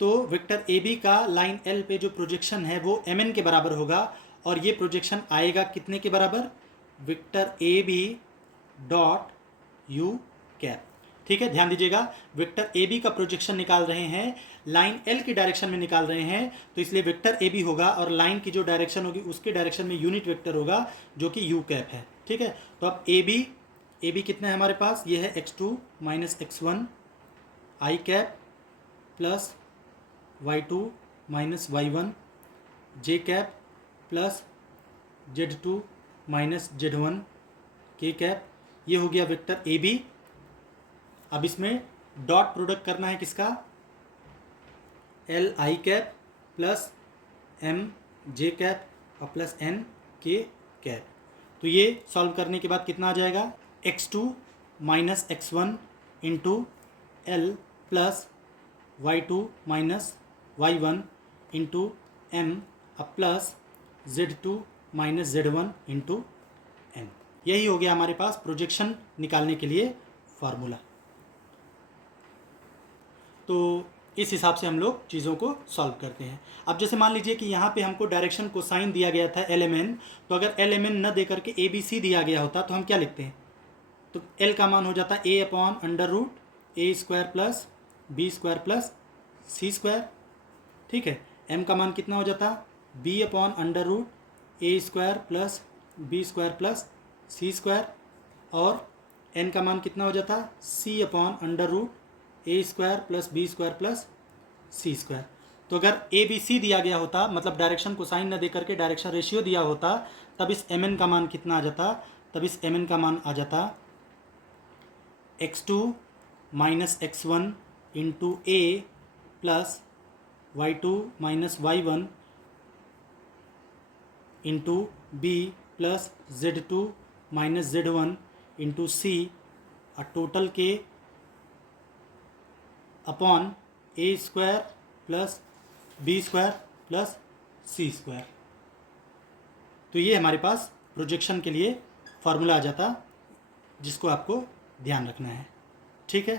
तो वेक्टर ए बी का लाइन L पे जो प्रोजेक्शन है वो एम एन के बराबर होगा, और ये प्रोजेक्शन आएगा कितने के बराबर, vector A B dot u cap. ठीक है, ध्यान दीजिएगा, वेक्टर ए बी का प्रोजेक्शन निकाल रहे हैं लाइन एल की डायरेक्शन में निकाल रहे हैं, तो इसलिए वेक्टर ए बी होगा और लाइन की जो डायरेक्शन होगी उसके डायरेक्शन में यूनिट वेक्टर होगा जो कि यू कैप है। ठीक है, तो अब ए बी कितना है हमारे पास, ये है x2 minus x1 I cap plus y2 minus y1 J cap plus z2 minus z1 K cap. ये हो गया वेक्टर ए बी। अब इसमें डॉट प्रोडक्ट करना है किसका, l i cap plus M J cap और प्लस एन के कैप। तो ये सॉल्व करने के बाद कितना आ जाएगा, x2 minus x1 into L plus y2 minus y1 into M अब plus z2 minus z1 into N. यही हो गया हमारे पास प्रोजेक्शन निकालने के लिए फार्मूला। तो इस हिसाब से हम लोग चीज़ों को सॉल्व करते हैं। अब जैसे मान लीजिए कि यहाँ पे हमको डायरेक्शन को साइन दिया गया था एल एम एन, तो अगर एल एम एन न दे करके ए बी सी दिया गया होता तो हम क्या लिखते हैं, तो एल का मान हो जाता A upon under root A square plus B square plus C square. ठीक है, एम का मान कितना हो जाता, B upon under root A square plus B square plus C square, और एन का मान कितना हो जाता, C upon under root A square plus B square plus C square. तो अगर ए बी सी दिया गया होता, मतलब डायरेक्शन को साइन न दे करके डायरेक्शन रेशियो दिया होता, तब इस एम एन का मान कितना आ जाता, तब इस एम एन का मान आ जाता x2 minus x1 into A plus y2 minus y1 into B plus z2 minus z1 into C और टोटल के upon A square plus B square plus C square. तो ये हमारे पास प्रोजेक्शन के लिए फार्मूला आ जाता जिसको आपको ध्यान रखना है। ठीक है।